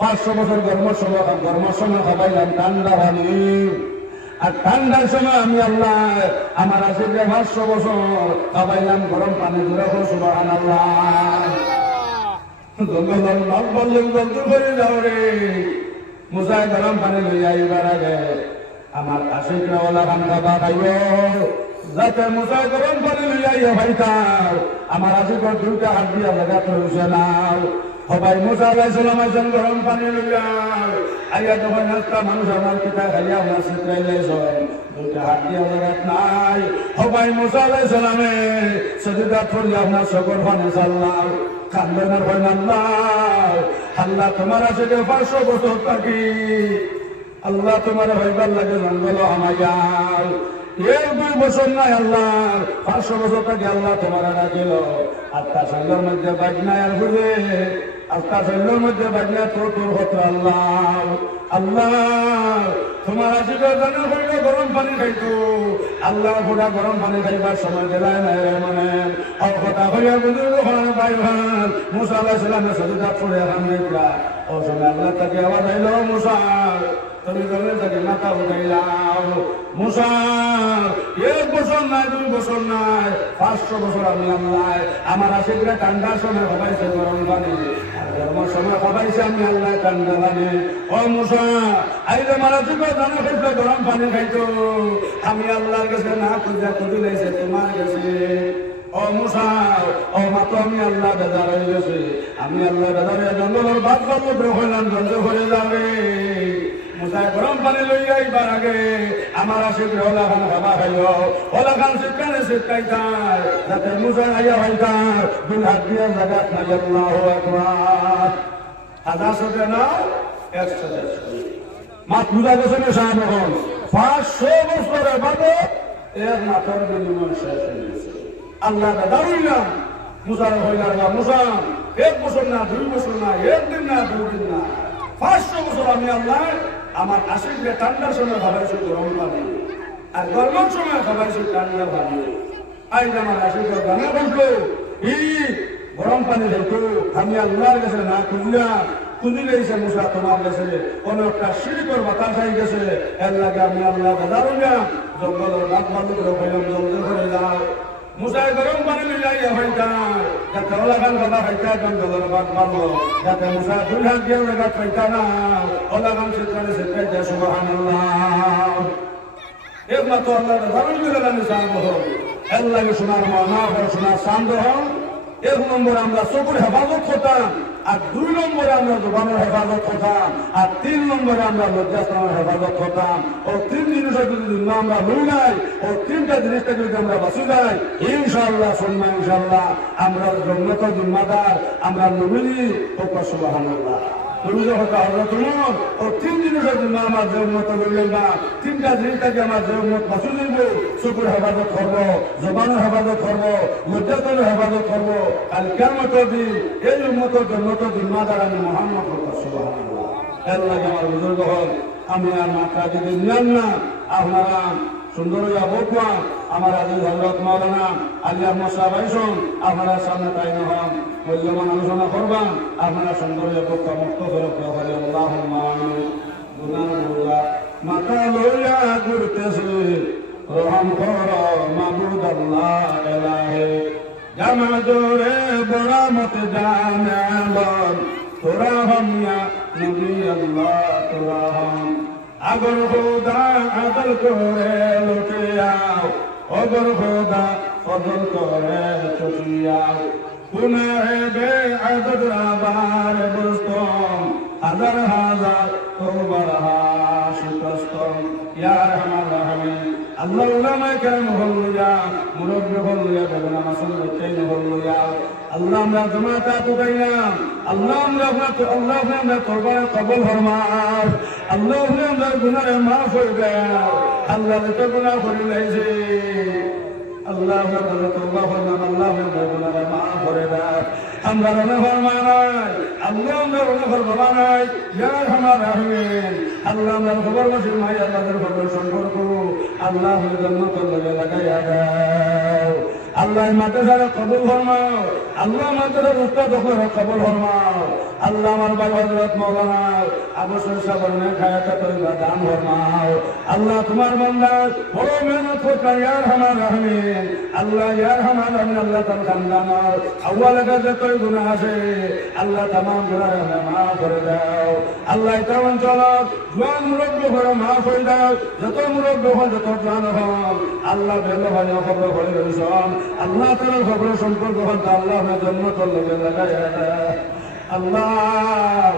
500 বছর গরমের সময় খাবাইলাম ঠান্ডা পানি আর ঠান্ডার সময় আমি আল্লাহ আমার আশিকে 500 বছর খাবাইলাম গরম পানি ধরে সুবহানাল্লাহ। জঙ্গলের নাম বললেন জলদি করে যাও রে মুসা গরম পানি লইয়া এবার আগে আমার আশিকরা ওলা খান খাবা খাইব যাতে মুসা গরম পানি লইয়া ভাইতার আমার আশিকর 2টা হাত দিয়া জায়গা হয়েছে না সবাই মুসা আলাইহিস সালাম আইছেন গরম পানি লইয়া আইয়া যখন একটা মানুষ আমার কিতা খাইয়া আমার সিটরাই যাইছেন 2টা হাত দিয়া জায়গা নাই সবাই মুসা আলাইহিস সালামে সজদা করিয়া আপনার সকল ফানে সাল্লাম কান্দনের হয় না আল্লাহ আল্লাহ তোমার আছে যে 500 বছর থাকি আল্লাহ তোমার হইবার লাগে জঙ্গল আমায়ার 2 বছর নাই আল্লাহ 500 বছর থাকি আল্লাহ তোমার ডাকিল আত্মা শৈলের মধ্যে বাজনায় আর বুঝে আত্মা শৈলের মধ্যে বাজনা তোর হতো আল্লাহ আল্লাহ তোমার আছে জানা হইলে গরম পানি খাইতো আল্লাহ পুরা গরম পানি খাইবার সময় দিলায় নাই রে মানে কথা হইয়া বুঝুল ভাই ভাই মুসা আলাইহিস সালামের সাজদা পড়ে আলহামদুলিল্লাহ ও সময় আল্লাহ তাকে আওয়াজ আইলো মুসা তুমি জমিন থেকে মাথা উঠাইলাম মুসা 1 বছর নাই 2 বছর নাই 500 বছর আমি আল্লাহ আমার আশিকরা ঠান্ডার সময় হবাইছে গরম পানি আর গরমের সময় হবাইছে আমি আল্লাহ ঠান্ডা পানি ও মুসা আইলে মারা চুকে জানা খাইতে গরম পানি খাইতো আমি আল্লাহর কাছে না খুঁজা খুঁজি লাইছে তোমার কাছে ও মুসা ও মাতো আমি আল্লাহ বেজার হয়ে গেছে আমি আল্লাহ বেজার হয়ে জঙ্গলের বাদ বাদ হইলাম জঙ্গল হয়ে যাবে মুসা গরম পানি লইয়া এইবার আগে আমার আশিক ওলা খান খাবা খাইও ওলা খান শিক্ষানে শিক্ষাইতার যাতে মুসা আইয়া হইতার 2 হাত দিয়ে জাগাত নাই আল্লাহু আকবার আদা সবে নাও 100 মাত বুঝা গেছে না সাহেব 500 বছরের বাদে এর মাথার বিনিময় শেষ হয়ে গেছে আল্লাহ দাঁড়াইলাম মুসার হইলার বা মুসা 1 বছর না 2 বছর না 1 দিন না 2 দিন না 500 বছর আমি আল্লাহ আমার আশিকরে ঠান্ডার সময় খাবাইছি গরম পানি আর গরমের সময় খাবাইছি ঠান্ডা পানি আইজ আমার আশিকরে গানা বলতো গরম পানি দেখতো আমি আল্লাহর কাছে না খুঁজিলে এসে মুসা তোমার কাছে কোন একটা শিরিকর বাতাস আই গেছে এর লাগে আমি আল্লাহ দাঁড়াইলাম জঙ্গলের বাদ বালু করে হইলাম জলদি করে যাও মুসাই গরম পানি লইয়া হইতাম যাতে ওলা গান কথা খাইতা জঙ্গলের বাদ বালো যাতে মুসা 2 হাত দিয়ে ওলা গাছ খাইতা না ওলা গান শিক্ষানে শিক্ষাইতে সুবহানাল্লাহ একমাত্র আল্লাহ দারুণ করে নিসার বহল এর লাগে শোনার মানা শোনার শান্ত হন 1 নম্বর আমরা চকুর হেফাজত করতাম আর 2 নম্বরে আমরা জবানের হেফাজত করতাম আর 3 নম্বরে আমরা লজ্জাস্থানের হেফাজত করতাম ও 3 জিনিসের যদি আমরা লই নাই ও 3টা জিনিসটা যদি আমরা বাঁচি যাই ইনশাআল্লাহ শুননা ইনশাআল্লাহ আমরা জন্নত জিম্মাদার আমরা নবী ও সুবহানাল্লাহ তুমি যখন হযরত উমর ও 3 জিনিসের জন্য আমার জন্নত লইলেন না 3টা জিনিসটাকে আমার জন্নত বাঁচি দিব চকুর হেফাজত করবো জবানের হেফাজত করবো লজ্জাস্থানের হেফাজত করবো কাল কিয়ামতের দিন এই উম্মতের জন্নত জিম্মাদার আমি মুহাম্মদ সুবহানাল্লাহ এর লাগে আমার বুজুর্গ হল আমি আর মাত্রা যদি নিলাম না আপনারা সুন্দর বকুয়া আমার আজিজ হজরত মাওলানা আলী আহমদ সাহেব আইসন আপনারা সামনে তাই নহন মূল্যবান আলোচনা করবান আপনারা সুন্দর বকুয়া মুক্ত করে আল্লাহুম্মা আমিন গুনাহ মাথা লইয়া ঘুরতেছে রহম করো মাবুদ আল্লাহ ইলাহে জামা জোরে বড়া মত জানালন তোরা হমিয়া নবী আল্লাহ তোরা হম আগর খোদা আদল করে লুটে আও অগর খোদা ফজল করে চুটি আও গুনাহে বে আদর আবার বুস্তম হাজার হাজার তোবার হাসিতস্তম ইয়া রহমান রহিম আল্লাহ উলামায়ে কেরাম হল্লুয়া মুরব্বি হল্লুয়া বেগনা মাসুল তেইন হল্লুয়া আল্লাহ আমরা জামাতা তুকাইলাম আল্লাহ আমরা তরবারে কবুল ফরমাও আল্লাহ আমরা গুনাহ মাফ করে দাও আল্লাহ যত গুনাহ করে লাইছে আল্লাহ আমরা তওবা ফরমান আল্লাহ আমরা গুনাহ মাফ করে দাও আমরা রনে ফরমানাই আল্লাহ আমরা রনে ফরমানাই ইয়া রহমান রহিম আল্লাহ আমরা খবর বসে মাই আল্লাহর খবর সম্পর্ক আল্লাহ জান্নাতুল লাগাইয়া দাও আল্লাহ মাদ্রাসার কবুল ফরমাও আল্লাহ মাদ্রাসার উস্তাদ কবুল ফরমাও আল্লাহ আমার ভাই হযরত মাওলানা আবু সাহেব খায়াতে তৈবা দান ফরমাও আল্লাহ তোমার বান্দা বড় মেহনত করে ইয়া রহমান রহিম আল্লাহ ইয়া রহমান রহিম আল্লাহ তার খানদানের আউয়ালে যত গুনাহ আছে আল্লাহ तमाम গুনাহ মাফ করে দাও আল্লাহ এই অঞ্চল জওয়ান মুরব্বি করে মাফ করে দাও যত মুরব্বি হয় যত জওয়ান হয় আল্লাহ বেলো ভাই খবর করে রইছন আল্লাহ তাআলার খবর সম্পর্ক হল আল্লাহ জান্নাতুল লাগায়া দাও আল্লাহ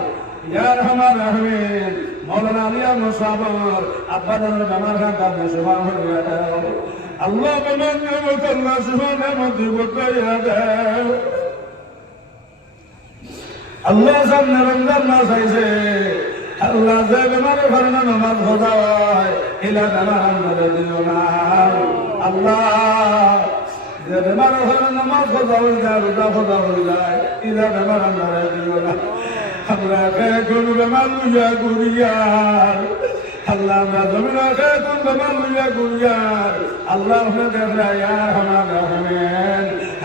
ইয়া রহমান রহিম মাওলানা আলী আহমদ সাহেব আব্বা জানের বেমার খান তার সুবহান হইয়া দাও আল্লাহ বেমান নিয়ামত আল্লাহ সুবহান নিয়ামত দিবতাইয়া দাও আল্লাহ সামনে রমজান মাস আইছে আল্লাহ যে বেমারে কারণে নামাজ খোঁজা হয় এলা বেমার আমরা দিও না আল্লাহ যে বেমারে কারণে নামাজ খোঁজা হয়ে যায় রোজা খোঁজা হয়ে যায় এলা বেমার আমরা দিও না আমরা কোন বেমার লইয়া ঘুরিয়ার আল্লাহ আমরা জমিন কোন বেমার লইয়া ঘুরিয়ার আল্লাহ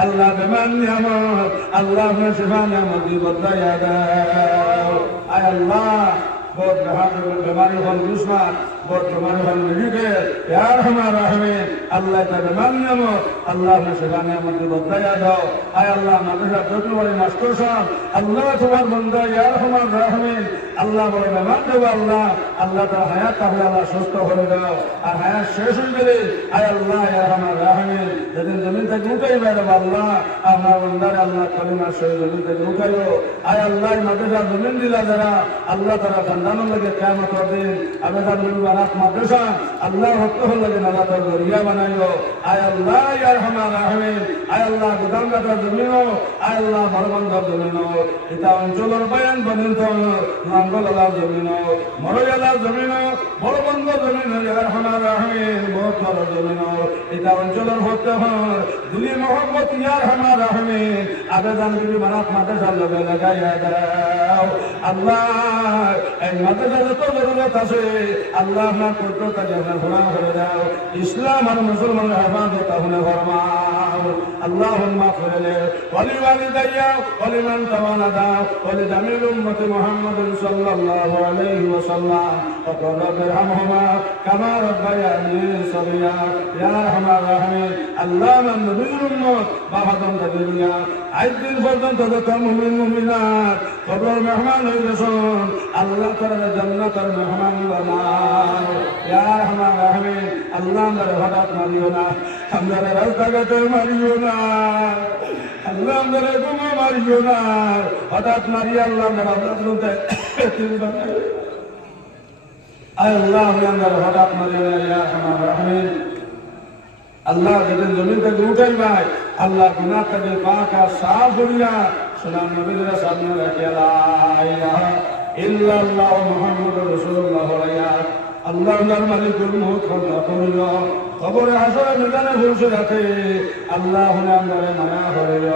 আল্লাহ বেমান নিয়ামত আল্লাহ আপনার শিফা নিয়ামত বদলাইয়া দাও আয় আল্লাহ बहुत बीमारी हल दुश्मन बहुत बीमारी हल मेडिकल यार हमारा हमें अल्लाह का बीमार नियामत अल्लाह ने शिफा नियामत बदलाया दो आय अल्लाह मदरसा टोटल वाले मास्टर साहब अल्लाह तुम्हार बंदा यार हमारा हमें अल्लाह बड़े बीमार दो अल्लाह अल्लाह का हयात ताहले अल्लाह सुस्त हो जाओ और हयात शेष हो गए आय अल्लाह यार हमारा हमें जदिन जमीन तक उठाई बैठो अल्लाह हमारा बंदा अल्लाह कलिमा से जमीन तक उठायो आय अल्लाह मदरसा जमीन दिला जरा अल्लाह ताला खानदानों लगे क़यामत के दिन अबेदार मुबारक मदरसा अल्लाह हक़ लगे नजात और जरिया बनायो आय अल्लाह या हमारा हमें आय अल्लाह गुदामगाता जमीनो आय अल्लाह भरबंदर जमीनो इता अंचलर बयान बनित नांगलला जमीनो मरयाला जमीनो भरबंदर जमीनो या हमारा हमें बहुत बड़ा जमीनो इता अंचलर होते हैं दिली मोहब्बत या हमारा हमें अबेदार मुबारक मदरसा लगे लगाया दाओ अल्लाह মাদ্রাসা যত জরুরত আছে আল্লাহ আপনার কর্তব্য আপনার ঘোরা করে দাও ইসলাম আর মুসলমানের হেফাজত আপনি ফরমাও আল্লাহুম্মা ফিরলি ওয়ালি ওয়ালিদাইয়া ওয়ালিমান তাওয়ালাদা ওয়ালি জামিল উম্মতি মুহাম্মাদিন সাল্লাল্লাহু আলাইহি ওয়াসাল্লাম ওয়া রব্বি রহমহুমা কামা রাব্বায়ানি সগীরা ইয়া আরহামার রাহিমিন আল্লাহ মান নবীর উম্মত বাহাদুর দুনিয়া আজ দিন পর্যন্ত যত মুমিন মুমিনাত কবর মেহমান হয়ে গেছেন আল্লাহ তাআলা জান্নাতের মেহমান বানাও ইয়া আরহামার রাহিমিন আল্লাহ আমাদের হঠাৎ মারিও না আমাদের রাস্তাঘাটে মারিও না আল্লাহ আমাদের গুনাহ মারিও না হঠাৎ মারি আল্লাহ আমাদের আল্লাহতে তিল বানাও আয় আল্লাহ আমাদের হঠাৎ মারিও না ইয়া আরহামার রাহিমিন আল্লাহ যেদিন জমিন থেকে উঠাই ভাই আল্লাহ গুনাহ থেকে পাক আর সাফ করিয়া সুনাম নবীদের সামনে রেখে লা ইলাহা ইল্লাল্লাহ মুহাম্মাদুর রাসূলুল্লাহ আল্লাহ আল্লাহর মালিকুল মুলক খোদা করিল কবরে হাসরে ময়দানে বসে রাখে আল্লাহ আমাদের মায়া করিল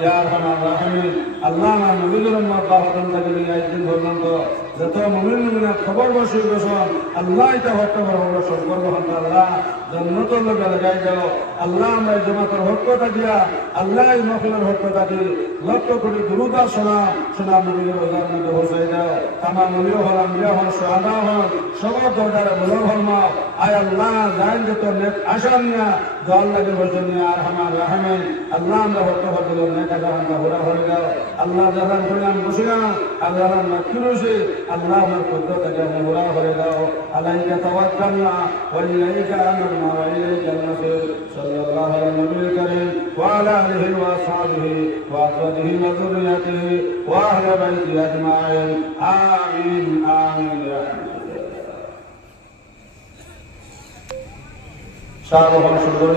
ইয়া আরহামার রাহিমিন আল্লাহ আমার নবীদের উম্মত বাহাদুর থেকে নিয়ে একদিন পর্যন্ত যত মুমিন মুমিনাত খবর বসে গেছেন আল্লাহ এটা হত্যা করা সম্পর্ক হন আল্লাহ জান্নাতুল লগে লাগাই দাও আল্লাহ আমরা জামাতের হকটা দিয়া আল্লাহ এই মাহফিলের হকটা দি লক্ষ কোটি দুরূদ আর সালাম সুনাম নবীর রওজার মধ্যে পৌঁছাই দাও তামাম নবী হল আম্বিয়া হল সুহাদা হল সবার দরবারে বলর ফরমাও আয় আল্লাহ জান যত নেক আশা নিয়া দল লাগে বলছেন ইয়া আরহামার রাহিমিন আল্লাহ আমরা হত্যা করতে নেক আশা আমরা পুরা হয়ে দাও আল্লাহ জালাল কইলাম বসিয়া আল্লাহ মাকরুসি আল্লাহ আমার কুদরত জানে পুরা হয়ে দাও আলাইকা তাওয়াক্কালনা ওয়া ইলাইকা আমারনা ওয়া ইলাইকাল মাসির সাল্লাল্লাহু আলাইহি নবীল কারীম ওয়া আলা আলিহি ওয়া আসহাবিহি ওয়া আজওয়াজিহি ওয়া যুররিয়াতিহি ওয়া আহলি বাইতিহি আজমাইন আমিন আমিন ইয়া সারা বছর সুন্দর